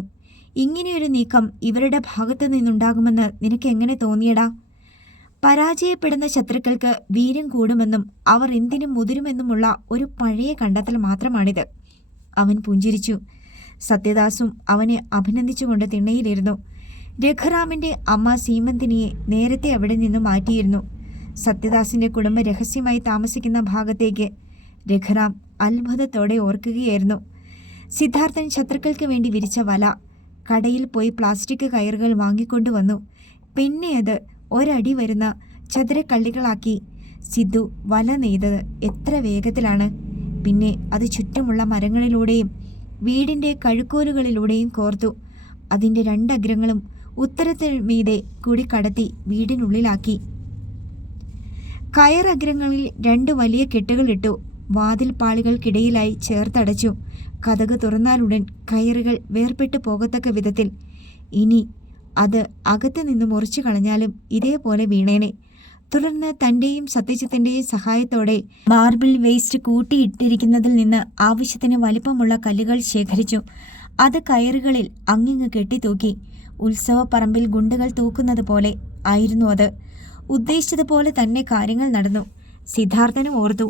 ഇങ്ങനെയൊരു നീക്കം ഇവരുടെ ഭാഗത്തു നിന്നുണ്ടാകുമെന്ന് നിനക്ക് എങ്ങനെ തോന്നിയടാ? പരാജയപ്പെടുന്ന ശത്രുക്കൾക്ക് വീര്യം കൂടുമെന്നും അവർ എന്തിനും മുതിരുമെന്നുമുള്ള ഒരു പഴയ കണ്ടെത്തൽ മാത്രമാണിത്. അവൻ പുഞ്ചിരിച്ചു. സത്യദാസും അവനെ അഭിനന്ദിച്ചുകൊണ്ട് തിണ്ണയിലിരുന്നു. രഘുറാമിൻ്റെ അമ്മ സീമന്തിനിയെ നേരത്തെ അവിടെ നിന്ന് മാറ്റിയിരുന്നു. സത്യദാസിൻ്റെ കുടുംബം രഹസ്യമായി താമസിക്കുന്ന ഭാഗത്തേക്ക്. രഘുറാം അത്ഭുതത്തോടെ ഓർക്കുകയായിരുന്നു. സിദ്ധാർത്ഥൻ ശത്രുക്കൾക്ക് വേണ്ടി വിരിച്ച വല. കടയിൽ പോയി പ്ലാസ്റ്റിക് കയറുകൾ വാങ്ങിക്കൊണ്ടുവന്നു. പിന്നെ അത് ഒരടി വരുന്ന ചതുരക്കള്ളികളാക്കി. സിദ്ധു വല നെയ്തത് എത്ര വേഗത്തിലാണ്! പിന്നെ അത് ചുറ്റുമുള്ള മരങ്ങളിലൂടെയും വീടിൻ്റെ കഴുക്കോലുകളിലൂടെയും കോർത്തു. അതിൻ്റെ 2 അഗ്രങ്ങളും ഉത്തരത്തിൽ മീതെ കൂടി കടത്തി വീടിനുള്ളിലാക്കി. കയറഗ്രങ്ങളിൽ 2 വലിയ കെട്ടുകളിട്ടു. വാതിൽ പാളികൾക്കിടയിലായി ചേർത്തടച്ചു. കതക് തുറന്നാലുടൻ കയറുകൾ വേർപെട്ടു പോകത്തക്ക വിധത്തിൽ. ഇനി അത് അകത്ത് നിന്ന് മുറിച്ചു കളഞ്ഞാലും ഇതേപോലെ വീണേനെ. തുടർന്ന് തൻ്റെയും സത്യജിത്തിൻ്റെയും സഹായത്തോടെ മാർബിൾ വേസ്റ്റ് കൂട്ടിയിട്ടിരിക്കുന്നതിൽ നിന്ന് ആവശ്യത്തിന് വലിപ്പമുള്ള കല്ലുകൾ ശേഖരിച്ചു. അത് കയറുകളിൽ അങ്ങിങ്ങ് കെട്ടിത്തൂക്കി. ഉത്സവപ്പറമ്പിൽ ഗുണ്ടുകൾ തൂക്കുന്നത് പോലെ ആയിരുന്നു അത്. ഉദ്ദേശിച്ചതുപോലെ തന്നെ കാര്യങ്ങൾ നടന്നു. സിദ്ധാർത്ഥനും ഓർത്തു.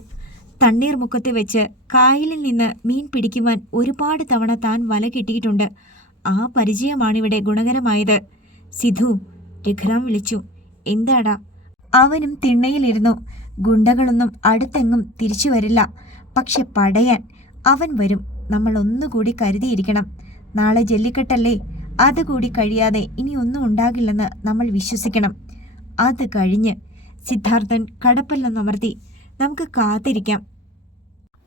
തണ്ണീർ മുക്കത്ത് വെച്ച് കായലിൽ നിന്ന് മീൻ പിടിക്കുവാൻ ഒരുപാട് തവണ താൻ വല കെട്ടിയിട്ടുണ്ട്. ആ പരിചയമാണിവിടെ ഗുണകരമായത്. സിധു, രഘുറാം വിളിച്ചു. എന്താടാ? അവനും തിണ്ണയിലിരുന്നു. ഗുണ്ടകളൊന്നും അടുത്തെങ്ങും തിരിച്ചു വരില്ല. പക്ഷെ പടയാൻ അവൻ വരും. നമ്മൾ ഒന്നുകൂടി കരുതിയിരിക്കണം. നാളെ ജല്ലിക്കെട്ടല്ലേ, അതുകൂടി കഴിയാതെ ഇനി ഒന്നും ഉണ്ടാകില്ലെന്ന് നമ്മൾ വിശ്വസിക്കണം. അത് കഴിഞ്ഞ് സിദ്ധാർത്ഥൻ കടപ്പല്ലെന്നമർത്തി നമുക്ക് കാത്തിരിക്കാം.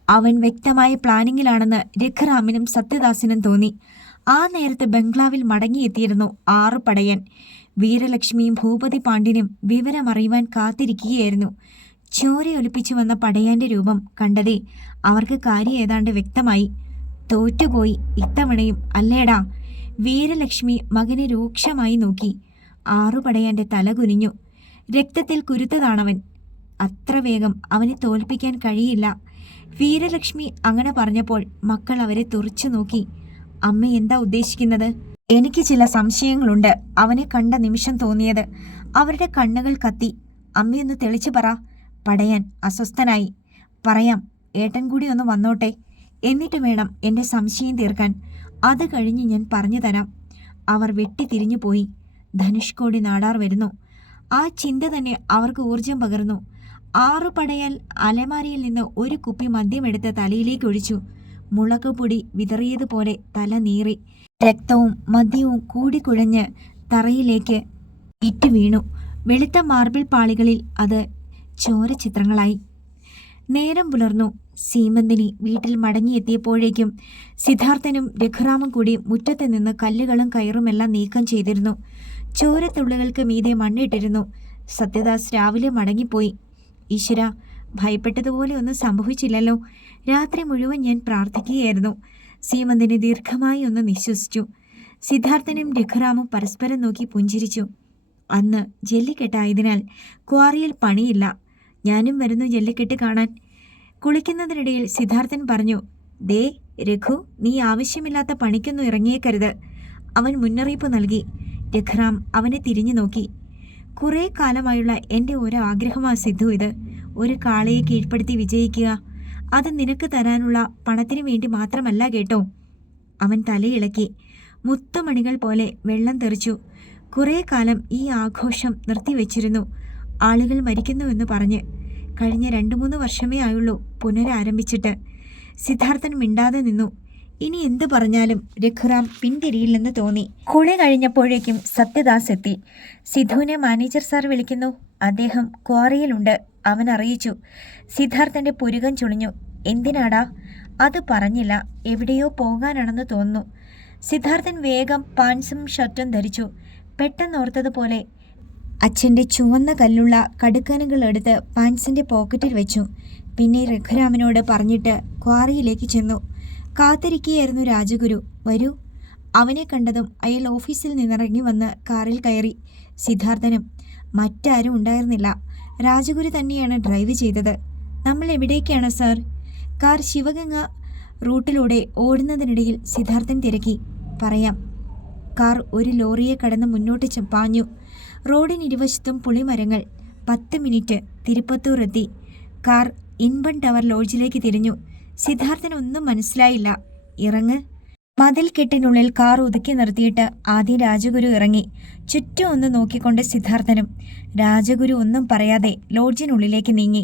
അവൻ വ്യക്തമായ പ്ലാനിങ്ങിലാണെന്ന് രഘുറാമിനും സത്യദാസിനും തോന്നി. ആ നേരത്ത് ബംഗ്ലാവിൽ മടങ്ങിയെത്തിയിരുന്നു 6 പടയൻ. വീരലക്ഷ്മിയും ഭൂപതി പാണ്ഡ്യനും വിവരമറിയുവാൻ കാത്തിരിക്കുകയായിരുന്നു. ചോരയൊലിപ്പിച്ചു വന്ന പടയാന്റെ രൂപം കണ്ടതേ അവർക്ക് കാര്യം ഏതാണ്ട് വ്യക്തമായി. തോറ്റുപോയി ഇത്തവണയും അല്ലേടാ. വീരലക്ഷ്മി മകനെ രൂക്ഷമായി നോക്കി. 6 പടയാന്റെ തല കുനിഞ്ഞു. രക്തത്തിൽ കുരുത്തതാണവൻ. അത്ര വേഗം അവനെ തോൽപ്പിക്കാൻ കഴിയില്ല. വീരലക്ഷ്മി അങ്ങനെ പറഞ്ഞപ്പോൾ മക്കൾ അവരെ തുറച്ചു നോക്കി. അമ്മ എന്താ ഉദ്ദേശിക്കുന്നത്? എനിക്ക് ചില സംശയങ്ങളുണ്ട്. അവനെ കണ്ട നിമിഷം തോന്നിയത്. അവരുടെ കണ്ണുകൾ കത്തി. അമ്മയൊന്ന് തെളിച്ചു പറ. പടയാൻ അസ്വസ്ഥനായി. പറയാം, ഏട്ടൻ കൂടി ഒന്ന് വന്നോട്ടെ, എന്നിട്ട് വേണം എൻ്റെ സംശയം തീർക്കാൻ. അത് കഴിഞ്ഞ് ഞാൻ പറഞ്ഞു തരാം. അവർ വെട്ടിത്തിരിഞ്ഞു പോയി. ധനുഷ്കോടി നാടാർ വരുന്നു. ആ ചിന്ത തന്നെ അവർക്ക് ഊർജം പകർന്നു. 6 പടയാൽ അലമാരയിൽ നിന്ന് ഒരു കുപ്പി മദ്യമെടുത്ത് തലയിലേക്ക് ഒഴിച്ചു. മുളകുപൊടി വിതറിയതുപോലെ തല നീറി. രക്തവും മദ്യവും കൂടിക്കുഴഞ്ഞ് തറയിലേക്ക് ഇറ്റു വീണു. വെളുത്ത മാർബിൾ പാളികളിൽ അത് ചോര ചിത്രങ്ങളായി. നേരം പുലർന്നു. സീമന്തിനി വീട്ടിൽ മടങ്ങിയെത്തിയപ്പോഴേക്കും സിദ്ധാർത്ഥനും രഘുറാമും കൂടി മുറ്റത്ത് നിന്ന് കല്ലുകളും കയറുമെല്ലാം നീക്കം ചെയ്തിരുന്നു. ചോരത്തുള്ളികൾക്ക് മീതെ മണ്ണിട്ടിരുന്നു. സത്യദാസ് രാവിലെ മടങ്ങിപ്പോയി. ഈശ്വര, ഭയപ്പെട്ടതുപോലെ ഒന്നും സംഭവിച്ചില്ലല്ലോ. രാത്രി മുഴുവൻ ഞാൻ പ്രാർത്ഥിക്കുകയായിരുന്നു. സീമന്തിനി ദീർഘമായി ഒന്ന് നിശ്വസിച്ചു. സിദ്ധാർത്ഥനും രഘുറാമും പരസ്പരം നോക്കി പുഞ്ചിരിച്ചു. അന്ന് ജല്ലിക്കെട്ടായതിനാൽ ക്വാറിയിൽ പണിയില്ല. ഞാനും വരുന്നു ജല്ലിക്കെട്ട് കാണാൻ. കുളിക്കുന്നതിനിടയിൽ സിദ്ധാർത്ഥൻ പറഞ്ഞു, ദേ രഘു, നീ ആവശ്യമില്ലാത്ത പണിക്കൊന്നും ഇറങ്ങിയേക്കരുത്. അവൻ മുന്നറിയിപ്പ് നൽകി. രഘുറാം അവനെ തിരിഞ്ഞു നോക്കി. കുറേ കാലമായുള്ള എൻ്റെ ഒരു ആഗ്രഹമാണ് സിദ്ധു ഇത്. ഒരു കാളയെ കീഴ്പ്പെടുത്തി വിജയിക്കുക. അത് നിനക്ക് തരാനുള്ള പണത്തിനു വേണ്ടി മാത്രമല്ല കേട്ടോ. അവൻ തലയിളക്കി. മുത്തുമണികൾ പോലെ വെള്ളം തെറിച്ചു. കുറേ കാലം ഈ ആഘോഷം നിർത്തിവെച്ചിരുന്നു. ആളുകൾ മരിക്കുന്നുവെന്ന് പറഞ്ഞ്. കഴിഞ്ഞ 2-3 വർഷമേ ആയുള്ളൂ പുനരാരംഭിച്ചിട്ട്. സിദ്ധാർത്ഥൻ മിണ്ടാതെ നിന്നു. ഇനി എന്തു പറഞ്ഞാലും രഘുറാം പിന്തിരിയില്ലെന്ന് തോന്നി. കുളി കഴിഞ്ഞപ്പോഴേക്കും സത്യദാസ് എത്തി. സിദ്ധുവിനെ മാനേജർ സാർ വിളിക്കുന്നു. അദ്ദേഹം ക്വാറിയിലുണ്ട്. അവൻ അറിയിച്ചു. സിദ്ധാർത്ഥന്റെ പുരുകം ചുളിഞ്ഞു. എന്തിനാടാ? അത് പറഞ്ഞില്ല. എവിടെയോ പോകാനാണെന്ന് തോന്നുന്നു. സിദ്ധാർത്ഥൻ വേഗം പാൻസും ഷർട്ടും ധരിച്ചു. പെട്ടെന്നോർത്തതുപോലെ അച്ഛൻ്റെ ചുവന്ന കല്ലുള്ള കടുക്കനുകൾ എടുത്ത് പാൻസിൻ്റെ പോക്കറ്റിൽ വെച്ചു. പിന്നെ രഘുരാമനോട് പറഞ്ഞിട്ട് ക്വാറിയിലേക്ക് ചെന്നു. കാത്തിരിക്കുകയായിരുന്നു രാജഗുരു. വരൂ. അവനെ കണ്ടതും അയാൾ ഓഫീസിൽ നിന്നിറങ്ങി വന്ന് കാറിൽ കയറി. സിദ്ധാർത്ഥനും മറ്റാരും ഉണ്ടായിരുന്നില്ല. രാജഗുരു തന്നെയാണ് ഡ്രൈവ് ചെയ്തത്. നമ്മൾ എവിടേക്കാണ് സാർ? കാർ ശിവഗംഗ റൂട്ടിലൂടെ ഓടുന്നതിനിടയിൽ സിദ്ധാർത്ഥൻ തിരക്കി. പറയാം. കാർ ഒരു ലോറിയെ കടന്ന് മുന്നോട്ട് പാഞ്ഞു. റോഡിനിരുവശത്തും പുളിമരങ്ങൾ. 10 മിനിറ്റ് തിരുപ്പത്തൂർ എത്തി. കാർ ഇൻബൺ ടവർ ലോഡ്ജിലേക്ക് തിരിഞ്ഞു. സിദ്ധാർത്ഥന് ഒന്നും മനസ്സിലായില്ല. ഇറങ്ങ്. മതിൽക്കെട്ടിനുള്ളിൽ കാർ ഒതുക്കി നിർത്തിയിട്ട് ആദ്യം രാജഗുരു ഇറങ്ങി. ചുറ്റും ഒന്ന് നോക്കിക്കൊണ്ട് സിദ്ധാർത്ഥനും. രാജഗുരു ഒന്നും പറയാതെ ലോഡ്ജിനുള്ളിലേക്ക് നീങ്ങി.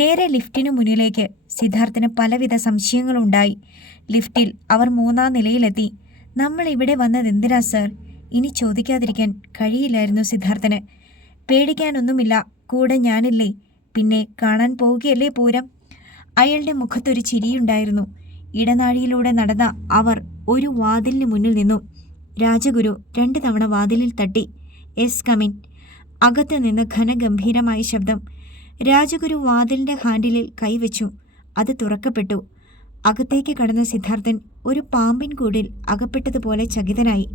നേരെ ലിഫ്റ്റിനു മുന്നിലേക്ക്. സിദ്ധാർത്ഥന് പലവിധ സംശയങ്ങളുണ്ടായി. ലിഫ്റ്റിൽ അവർ 3-ാം നിലയിലെത്തി. നമ്മൾ ഇവിടെ വന്നത് എന്തിനാ സർ? ഇനി ചോദിക്കാതിരിക്കാൻ കഴിയില്ലായിരുന്നു സിദ്ധാർത്ഥന്. പേടിക്കാനൊന്നുമില്ല, കൂടെ ഞാനില്ലേ. പിന്നെ കാണാൻ പോവുകയല്ലേ പൂരം. അയാളുടെ മുഖത്തൊരു ചിരിയുണ്ടായിരുന്നു. ഇടനാഴിയിലൂടെ നടന്ന അവർ ഒരു വാതിലിന് മുന്നിൽ നിന്നു. രാജഗുരു 2 തവണ വാതിലിൽ തട്ടി. S come in. അകത്ത് നിന്ന് ഘനഗംഭീരമായ ശബ്ദം. രാജഗുരു വാതിലിൻ്റെ ഹാൻഡിലിൽ കൈവച്ചു. അത് തുറക്കപ്പെട്ടു. അകത്തേക്ക് കടന്ന സിദ്ധാർത്ഥൻ ഒരു പാമ്പിൻ കൂടിൽ അകപ്പെട്ടതുപോലെ ചകിതനായി.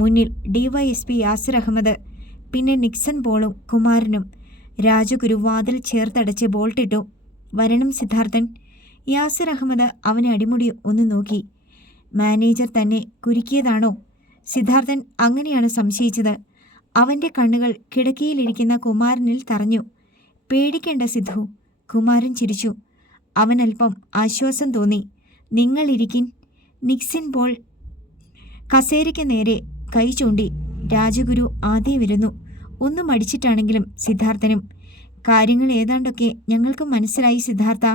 മുന്നിൽ DYSP യാസിർ അഹമ്മദ്, പിന്നെ നിക്സൺ പോളും കുമാരനും. രാജഗുരു വാതിൽ ചേർത്തടച്ച് ബോൾട്ടിട്ടു. വരണം സിദ്ധാർത്ഥൻ. യാസിർ അഹമ്മദ് അവനെ അടിമുടി ഒന്ന് നോക്കി. മാനേജർ തന്നെ കുരുക്കിയതാണോ? സിദ്ധാർത്ഥൻ അങ്ങനെയാണ് സംശയിച്ചത്. അവൻ്റെ കണ്ണുകൾ കിടക്കയിലിരിക്കുന്ന കുമാരനിൽ തറഞ്ഞു. പേടിക്കേണ്ട സിദ്ധു. കുമാരൻ ചിരിച്ചു. അവനൽപ്പം ആശ്വാസം തോന്നി. നിങ്ങളിരിക്കിൻ. നിക്സൺ പോൾ കസേരയ്ക്ക് നേരെ കൈ ചൂണ്ടി. രാജഗുരു ആദ്യം വരുന്നു. ഒന്നും മടിച്ചിട്ടാണെങ്കിലും സിദ്ധാർത്ഥനും. കാര്യങ്ങൾ ഏതാണ്ടൊക്കെ ഞങ്ങൾക്ക് മനസ്സിലായി സിദ്ധാർത്ഥ.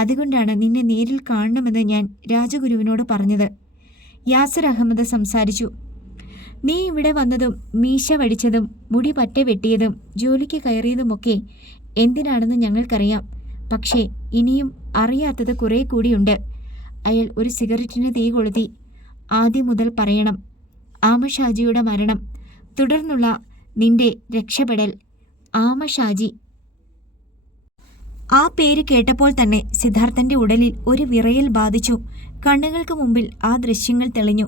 അതുകൊണ്ടാണ് നിന്നെ നേരിൽ കാണണമെന്ന് ഞാൻ രാജഗുരുവിനോട് പറഞ്ഞത്. യാസിർ അഹമ്മദ് സംസാരിച്ചു. നീ ഇവിടെ വന്നതും മീശ വടിച്ചതും മുടി പറ്റെ വെട്ടിയതും ജോലിക്ക് കയറിയതുമൊക്കെ എന്തിനാണെന്ന് ഞങ്ങൾക്കറിയാം. പക്ഷേ ഇനിയും അറിയാത്തത് കുറേ കൂടിയുണ്ട്. അയാൾ ഒരു സിഗരറ്റിന് തീ കൊളുത്തി. ആദ്യം മുതൽ പറയണം. ആമഷാജിയുടെ മരണം, തുടർന്നുള്ള നിന്റെ രക്ഷപ്പെടൽ. ആമഷാജി. ആ പേര് കേട്ടപ്പോൾ തന്നെ സിദ്ധാർത്ഥന്റെ ഉടലിൽ ഒരു വിറയൽ ബാധിച്ചു. കണ്ണുകൾക്ക് മുമ്പിൽ ആ ദൃശ്യങ്ങൾ തെളിഞ്ഞു.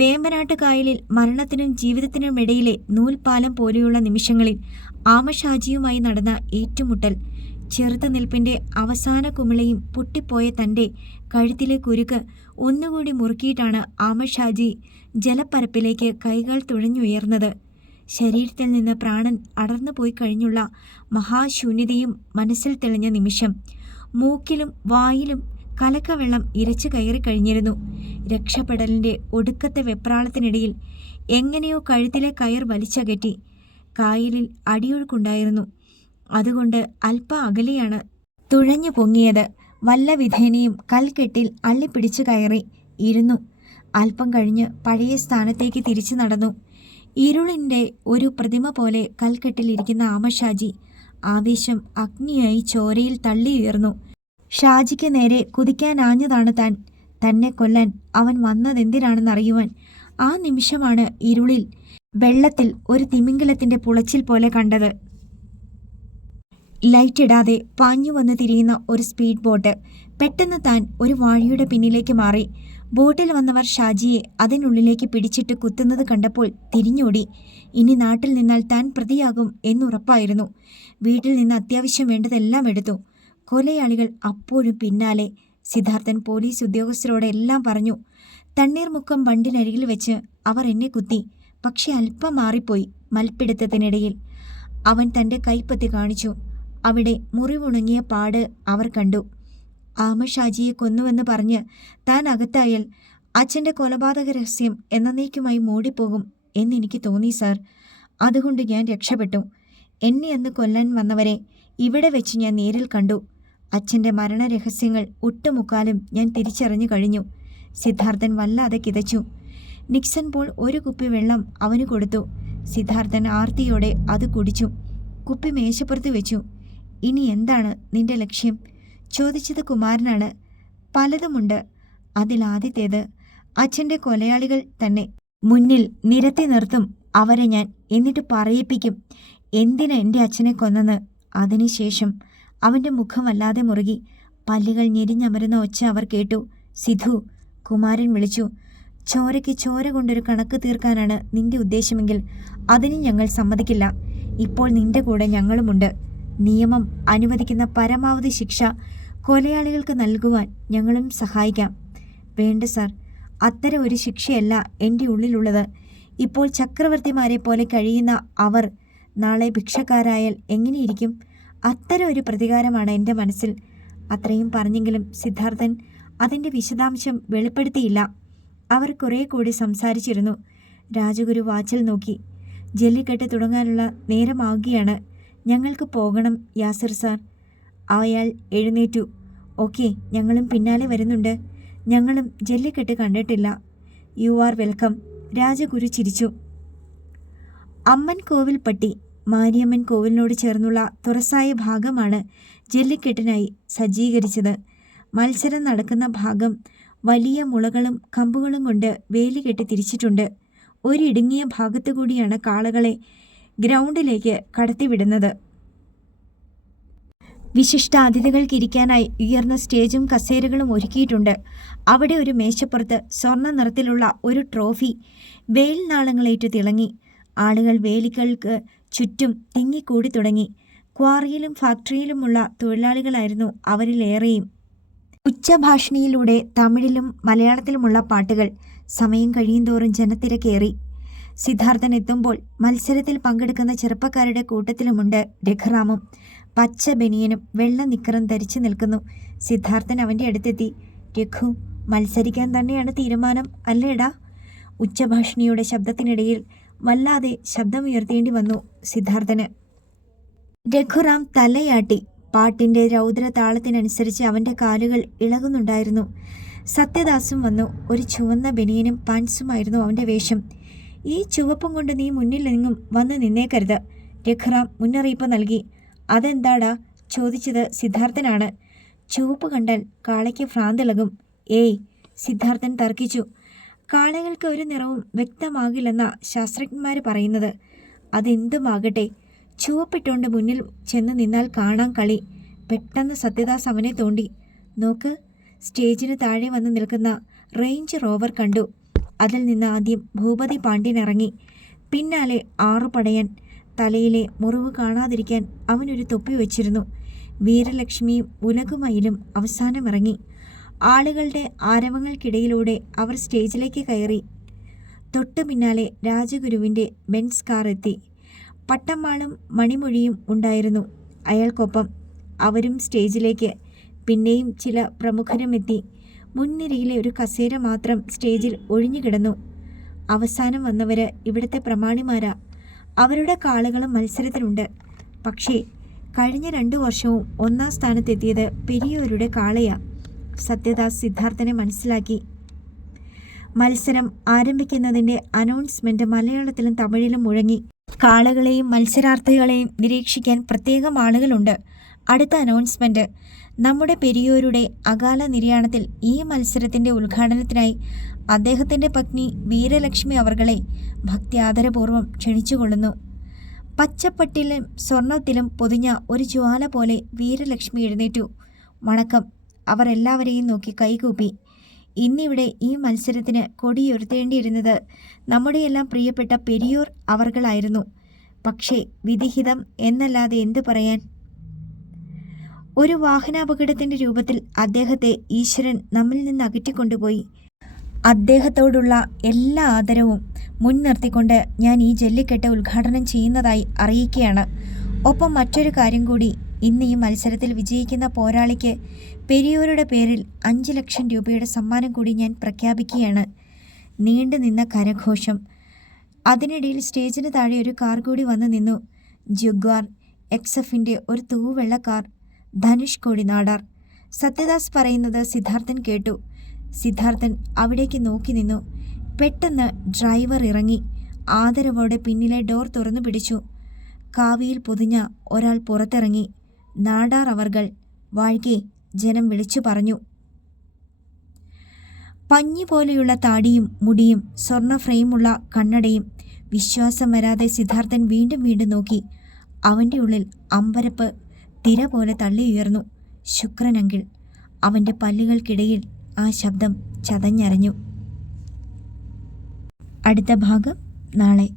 വേമ്പനാട്ട് കായലിൽ മരണത്തിനും ജീവിതത്തിനുമിടയിലെ നൂൽപാലം പോലെയുള്ള നിമിഷങ്ങളിൽ ആമഷാജിയുമായി നടന്ന ഏറ്റുമുട്ടൽ. ചെറുത്തുനിൽപ്പിന്റെ അവസാന കുമിളയും പൊട്ടിപ്പോയ തൻ്റെ കഴുത്തിലെ കുരുക്ക് ഒന്നുകൂടി മുറുക്കിയിട്ടാണ് ആമഷാജി ജലപ്പരപ്പിലേക്ക് കൈകൾ തുഴഞ്ഞുയർന്നത്. ശരീരത്തിൽ നിന്ന് പ്രാണൻ അടർന്നുപോയി കഴിഞ്ഞുള്ള മഹാശൂന്യതയും മനസ്സിൽ തെളിഞ്ഞ നിമിഷം. മൂക്കിലും വായിലും കലക്കവെള്ളം ഇരച്ചു കയറിക്കഴിഞ്ഞിരുന്നു. രക്ഷപ്പെടലിൻ്റെ ഒടുക്കത്തെ വെപ്രാളത്തിനിടയിൽ എങ്ങനെയോ കഴുത്തിലെ കയർ വലിച്ചകറ്റി. കായലിൽ അടിയൊഴുക്കുണ്ടായിരുന്നു. അതുകൊണ്ട് അല്പ അകലെയാണ് തുഴഞ്ഞു പൊങ്ങിയത്. വല്ല വിധേനയും കൽക്കെട്ടിൽ അള്ളിപ്പിടിച്ചു കയറി ഇരുന്നു. അല്പം കഴിഞ്ഞ് പഴയ സ്ഥാനത്തേക്ക് തിരിച്ചു നടന്നു. ഇരുളിൻ്റെ ഒരു പ്രതിമ പോലെ കൽക്കെട്ടിലിരിക്കുന്ന ആമഷാജി ആവേശം അഗ്നിയായി ചോരയിൽ തള്ളിയുയർന്നു. ഷാജിക്ക് നേരെ കുതിക്കാനാഞ്ഞതാണ് താൻ. തന്നെ കൊല്ലാൻ അവൻ വന്നതെന്തിനാണെന്നറിയുവാൻ. ആ നിമിഷമാണ് ഇരുളിൽ വെള്ളത്തിൽ ഒരു തിമിംഗലത്തിൻ്റെ പുളച്ചിൽ പോലെ കണ്ടത്. ലൈറ്റിടാതെ പാഞ്ഞു വന്ന് തിരിയുന്ന ഒരു സ്പീഡ് ബോട്ട്. പെട്ടെന്ന് താൻ ഒരു വാഴയുടെ പിന്നിലേക്ക് മാറി. ബോട്ടിൽ വന്നവർ ഷാജിയെ അതിനുള്ളിലേക്ക് പിടിച്ചിട്ട് കുത്തുന്നത് കണ്ടപ്പോൾ തിരിഞ്ഞോടി. ഇനി നാട്ടിൽ നിന്നാൽ താൻ പ്രതിയാകും എന്നുറപ്പായിരുന്നു. വീട്ടിൽ നിന്ന് അത്യാവശ്യം വേണ്ടതെല്ലാം എടുത്തു. കൊലയാളികൾ അപ്പോഴും പിന്നാലെ. സിദ്ധാർത്ഥൻ പോലീസ് ഉദ്യോഗസ്ഥരോട് എല്ലാം പറഞ്ഞു. തണ്ണീർമുക്കം ബണ്ടിനരികിൽ വെച്ച് അവർ എന്നെ കുത്തി. പക്ഷെ അല്പം മാറിപ്പോയി. മൽപ്പിടുത്തത്തിനിടയിൽ അവൻ തൻ്റെ കൈപ്പത്തി കാണിച്ചു. അവിടെ മുറിവുണങ്ങിയ പാട് അവർ കണ്ടു. ആമഷാജിയെ കൊന്നുവെന്ന് പറഞ്ഞ് താൻ അകത്തായാൽ അച്ഛൻ്റെ കൊലപാതക രഹസ്യം എന്നേക്കുമായി മൂടിപ്പോകും എന്നെനിക്ക് തോന്നി സാർ. അതുകൊണ്ട് ഞാൻ രക്ഷപ്പെട്ടു. എന്നെ അന്ന് കൊല്ലാൻ വന്നവരെ ഇവിടെ വെച്ച് ഞാൻ നേരിൽ കണ്ടു. അച്ഛൻ്റെ മരണരഹസ്യങ്ങൾ ഒട്ടുമുക്കാലും ഞാൻ തിരിച്ചറിഞ്ഞു കഴിഞ്ഞു. സിദ്ധാർത്ഥൻ വല്ലാതെ കിതച്ചു. നിക്സൺ പോൾ ഒരു കുപ്പി വെള്ളം അവന് കൊടുത്തു. സിദ്ധാർത്ഥൻ ആർത്തിയോടെ അത് കുടിച്ചു. കുപ്പി മേശപ്പുറത്ത് വെച്ചു. ഇനി എന്താണ് നിന്റെ ലക്ഷ്യം? ചോദിച്ചത് കുമാരനാണ്. പലതുമുണ്ട്. അതിലാദ്യത്തേത് അച്ഛൻ്റെ കൊലയാളികൾ തന്നെ. മുന്നിൽ നിരത്തി നിർത്തും അവരെ ഞാൻ. എന്നിട്ട് പറയിപ്പിക്കും എന്തിനാ എൻ്റെ അച്ഛനെ കൊന്നെന്ന്. അതിനുശേഷം അവൻ്റെ മുഖം വല്ലാതെ മുറുകി. പല്ലുകൾ ഞെരിഞ്ഞമരുന്ന ഒച്ച അവർ കേട്ടു. സിധു, കുമാരൻ വിളിച്ചു. ചോരയ്ക്ക് ചോര കൊണ്ടൊരു കണക്ക് തീർക്കാനാണ് നിന്റെ ഉദ്ദേശമെങ്കിൽ അതിന് ഞങ്ങൾ സമ്മതിക്കില്ല. ഇപ്പോൾ നിന്റെ കൂടെ ഞങ്ങളുമുണ്ട്. നിയമം അനുവദിക്കുന്ന പരമാവധി ശിക്ഷ കൊലയാളികൾക്ക് നൽകുവാൻ ഞങ്ങളും സഹായിക്കാം. വേണ്ട സാർ, അത്തരം ഒരു ശിക്ഷയല്ല എൻ്റെ ഉള്ളിലുള്ളത്. ഇപ്പോൾ ചക്രവർത്തിമാരെ പോലെ കഴിയുന്ന അവർ നാളെ ഭിക്ഷക്കാരായാൽ എങ്ങനെയിരിക്കും? അത്തരം ഒരു പ്രതികാരമാണ് എൻ്റെ മനസ്സിൽ. അത്രയും പറഞ്ഞെങ്കിലും സിദ്ധാർത്ഥൻ അതിൻ്റെ വിശദാംശം വെളിപ്പെടുത്തിയില്ല. അവർ കുറേ കൂടി സംസാരിച്ചിരുന്നു. രാജഗുരു വാച്ചിൽ നോക്കി. ജല്ലിക്കെട്ട് തുടങ്ങാനുള്ള നേരമാവുകയാണ്. ഞങ്ങൾക്ക് പോകണം യാസിർ സാർ. അയാൾ എഴുന്നേറ്റു. ഓക്കെ, ഞങ്ങളും പിന്നാലെ വരുന്നുണ്ട്. ഞങ്ങളും ജല്ലിക്കെട്ട് കണ്ടിട്ടില്ല. You are welcome. രാജഗുരു ചിരിച്ചു. അമ്മൻ കോവിൽ പട്ടി മാരിയമ്മൻ കോവിലിനോട് ചേർന്നുള്ള തുറസായ ഭാഗമാണ് ജല്ലിക്കെട്ടിനായി സജ്ജീകരിച്ചത്. മത്സരം നടക്കുന്ന ഭാഗം വലിയ മുളകളും കമ്പുകളും കൊണ്ട് വേലി കെട്ടി തിരിച്ചിട്ടുണ്ട്. ഒരിടുങ്ങിയ ഭാഗത്തുകൂടിയാണ് കാളകളെ ഗ്രൗണ്ടിലേക്ക് കടത്തിവിടുന്നത്. വിശിഷ്ടാതിഥികൾക്കിരിക്കാനായി ഉയർന്ന സ്റ്റേജും കസേരകളും ഒരുക്കിയിട്ടുണ്ട്. അവിടെ ഒരു മേശപ്പുറത്ത് സ്വർണ്ണ നിറത്തിലുള്ള ഒരു ട്രോഫി വേൽനാളങ്ങളേറ്റു തിളങ്ങി. ആളുകൾ വേലികൾക്ക് ചുറ്റും തിങ്ങിക്കൂടി തുടങ്ങി. ക്വാറിയിലും ഫാക്ടറിയിലുമുള്ള തൊഴിലാളികളായിരുന്നു അവരിലേറെയും. ഉച്ചഭാഷിണിയിലൂടെ തമിഴിലും മലയാളത്തിലുമുള്ള പാട്ടുകൾ. സമയം കഴിയുന്തോറും ജനത്തിരക്കേറി. സിദ്ധാർത്ഥൻ എത്തുമ്പോൾ മത്സരത്തിൽ പങ്കെടുക്കുന്ന ചെറുപ്പക്കാരുടെ കൂട്ടത്തിലുമുണ്ട് രഘുറാമും. പച്ച ബനിയനും വെള്ള നിക്കറും ധരിച്ചു നിൽക്കുന്നു. സിദ്ധാർത്ഥൻ അവൻ്റെ അടുത്തെത്തി. രഘു, മത്സരിക്കാൻ തന്നെയാണ് തീരുമാനം അല്ലേടാ? ഉച്ചഭാഷിണിയുടെ ശബ്ദത്തിനിടയിൽ വല്ലാതെ ശബ്ദമുയർത്തേണ്ടി വന്നു സിദ്ധാർത്ഥന്. രഘുറാം തലയാട്ടി. പാട്ടിൻ്റെ രൗദ്ര താളത്തിനനുസരിച്ച് അവൻ്റെ കാലുകൾ ഇളകുന്നുണ്ടായിരുന്നു. സത്യദാസും വന്നു. ഒരു ചുവന്ന ബനിയനും പാൻസുമായിരുന്നു അവൻ്റെ വേഷം. ഈ ചുവപ്പും കൊണ്ട് നീ മുന്നിലെങ്ങും വന്ന് നിന്നേക്കരുത്, രഘുറാം മുന്നറിയിപ്പ് നൽകി. അതെന്താടാ ചോദിച്ചത് സിദ്ധാർത്ഥനാണ്. ചുവപ്പ് കണ്ടാൽ കാളയ്ക്ക് ഭ്രാന്തിളകും. ഏയ്, സിദ്ധാർത്ഥൻ തർക്കിച്ചു. കാളകൾക്ക് ഒരു നിറവും വ്യക്തമാകില്ലെന്ന ശാസ്ത്രജ്ഞന്മാർ പറയുന്നത്. അതെന്തുമാകട്ടെ, ചുവപ്പിട്ടുകൊണ്ട് മുന്നിൽ ചെന്ന് നിന്നാൽ കാണാൻ കളി. പെട്ടെന്ന് സത്യദാസ് അവനെ തോണ്ടി. നോക്ക്, സ്റ്റേജിന് താഴെ വന്ന് നിൽക്കുന്ന റേഞ്ച് റോവർ കണ്ടു. അതിൽ നിന്ന് ആദ്യം ഭൂപതി പാണ്ഡ്യൻ ഇറങ്ങി. പിന്നാലെ 6 പടയൻ. തലയിലെ മുറിവ് കാണാതിരിക്കാൻ അവനൊരു തൊപ്പി വെച്ചിരുന്നു. വീരലക്ഷ്മിയും ഉലകുമയിലും അവസാനം ഇറങ്ങി. ആളുകളുടെ ആരവങ്ങൾക്കിടയിലൂടെ അവർ സ്റ്റേജിലേക്ക് കയറി. തൊട്ടു പിന്നാലെ രാജഗുരുവിൻ്റെ ബെൻസ് കാർ എത്തി. പട്ടമ്മാളും മണിമൊഴിയും ഉണ്ടായിരുന്നു അയാൾക്കൊപ്പം. അവരും സ്റ്റേജിലേക്ക്. പിന്നെയും ചില പ്രമുഖരും എത്തി. മുൻനിരയിലെ ഒരു കസേര മാത്രം സ്റ്റേജിൽ ഒഴിഞ്ഞുകിടന്നു. അവസാനം വന്നവർ ഇവിടുത്തെ പ്രമാണിമാരാ. അവരുടെ കാളുകളും മത്സരത്തിനുണ്ട്. പക്ഷേ കഴിഞ്ഞ 2 വർഷവും 1-ാം സ്ഥാനത്തെത്തിയത് പെരിയോരുടെ കാളയാ. സത്യദാസ് സിദ്ധാർത്ഥനെ മനസ്സിലാക്കി. മത്സരം ആരംഭിക്കുന്നതിൻ്റെ അനൗൺസ്മെൻറ്റ് മലയാളത്തിലും തമിഴിലും മുഴങ്ങി. കാളകളെയും മത്സരാർത്ഥികളെയും നിരീക്ഷിക്കാൻ പ്രത്യേകം ആളുകളുണ്ട്. അടുത്ത അനൗൺസ്മെൻറ്റ്: നമ്മുടെ പെരിയോരുടെ അകാല നിര്യാണത്തിൽ ഈ മത്സരത്തിൻ്റെ ഉദ്ഘാടനത്തിനായി അദ്ദേഹത്തിൻ്റെ പത്നി വീരലക്ഷ്മി അവർകളെ ഭക്ത്യാദരപൂർവ്വം ക്ഷണിച്ചുകൊള്ളുന്നു. പച്ചപ്പട്ടിലും സ്വർണത്തിലും പൊതിഞ്ഞ ഒരു ജ്വാല പോലെ വീരലക്ഷ്മി എഴുന്നേറ്റു. വണക്കം. അവർ എല്ലാവരെയും നോക്കി കൈകൂപ്പി. ഇന്നിവിടെ ഈ മത്സരത്തിന് കൊടിയുയർത്തേണ്ടിയിരുന്നത് നമ്മുടെയെല്ലാം പ്രിയപ്പെട്ട പെരിയോർ അവർകളായിരുന്നു. പക്ഷേ വിധിഹിതം എന്നല്ലാതെ എന്തു പറയാൻ? ഒരു വാഹനാപകടത്തിൻ്റെ രൂപത്തിൽ അദ്ദേഹത്തെ ഈശ്വരൻ നമ്മിൽ നിന്ന് അകറ്റിക്കൊണ്ടുപോയി. അദ്ദേഹത്തോടുള്ള എല്ലാ ആദരവും മുൻനിർത്തിക്കൊണ്ട് ഞാൻ ഈ ജല്ലിക്കെട്ട് ഉദ്ഘാടനം ചെയ്യുന്നതായി അറിയിക്കുകയാണ്. ഒപ്പം മറ്റൊരു കാര്യം കൂടി. ഇന്ന് ഈ മത്സരത്തിൽ വിജയിക്കുന്ന പോരാളിക്ക് പെരിയോരുടെ പേരിൽ 5 ലക്ഷം രൂപയുടെ സമ്മാനം കൂടി ഞാൻ പ്രഖ്യാപിക്കുകയാണ്. നീണ്ടു നിന്ന കരഘോഷം. അതിനിടയിൽ സ്റ്റേജിന് താഴെ ഒരു കാർ കൂടി വന്നു നിന്നു. ജഗ്വാർ XF-ൻ്റെ ഒരു തൂവെള്ള കാർ. ധനുഷ് കോടി നാടാർ. സത്യദാസ് പറയുന്നത് സിദ്ധാർത്ഥൻ കേട്ടു. സിദ്ധാർത്ഥൻ അവിടേക്ക് നോക്കി നിന്നു. പെട്ടെന്ന് ഡ്രൈവർ ഇറങ്ങി. ആദരവോടെ പിന്നിലെ ഡോർ തുറന്നു പിടിച്ചു. കാവിയിൽ പൊതിഞ്ഞ ഒരാൾ പുറത്തിറങ്ങി. നാടാർ അവർകൾ. വാഴ്കെ, ജനം വിളിച്ചു പറഞ്ഞു. പഞ്ഞി പോലെയുള്ള താടിയും മുടിയും സ്വർണ്ണ ഫ്രെയിമുള്ള കണ്ണടയും. വിശ്വാസം വരാതെ സിദ്ധാർത്ഥൻ വീണ്ടും വീണ്ടും നോക്കി. അവൻ്റെ ഉള്ളിൽ അമ്പരപ്പ് തിര പോലെ തള്ളിയുയർന്നു. ശുക്രനങ്കിൾ. അവൻ്റെ പല്ലുകൾക്കിടയിൽ ആ ശബ്ദം ചതഞ്ഞരഞ്ഞു. അടുത്ത ഭാഗം നാളെ.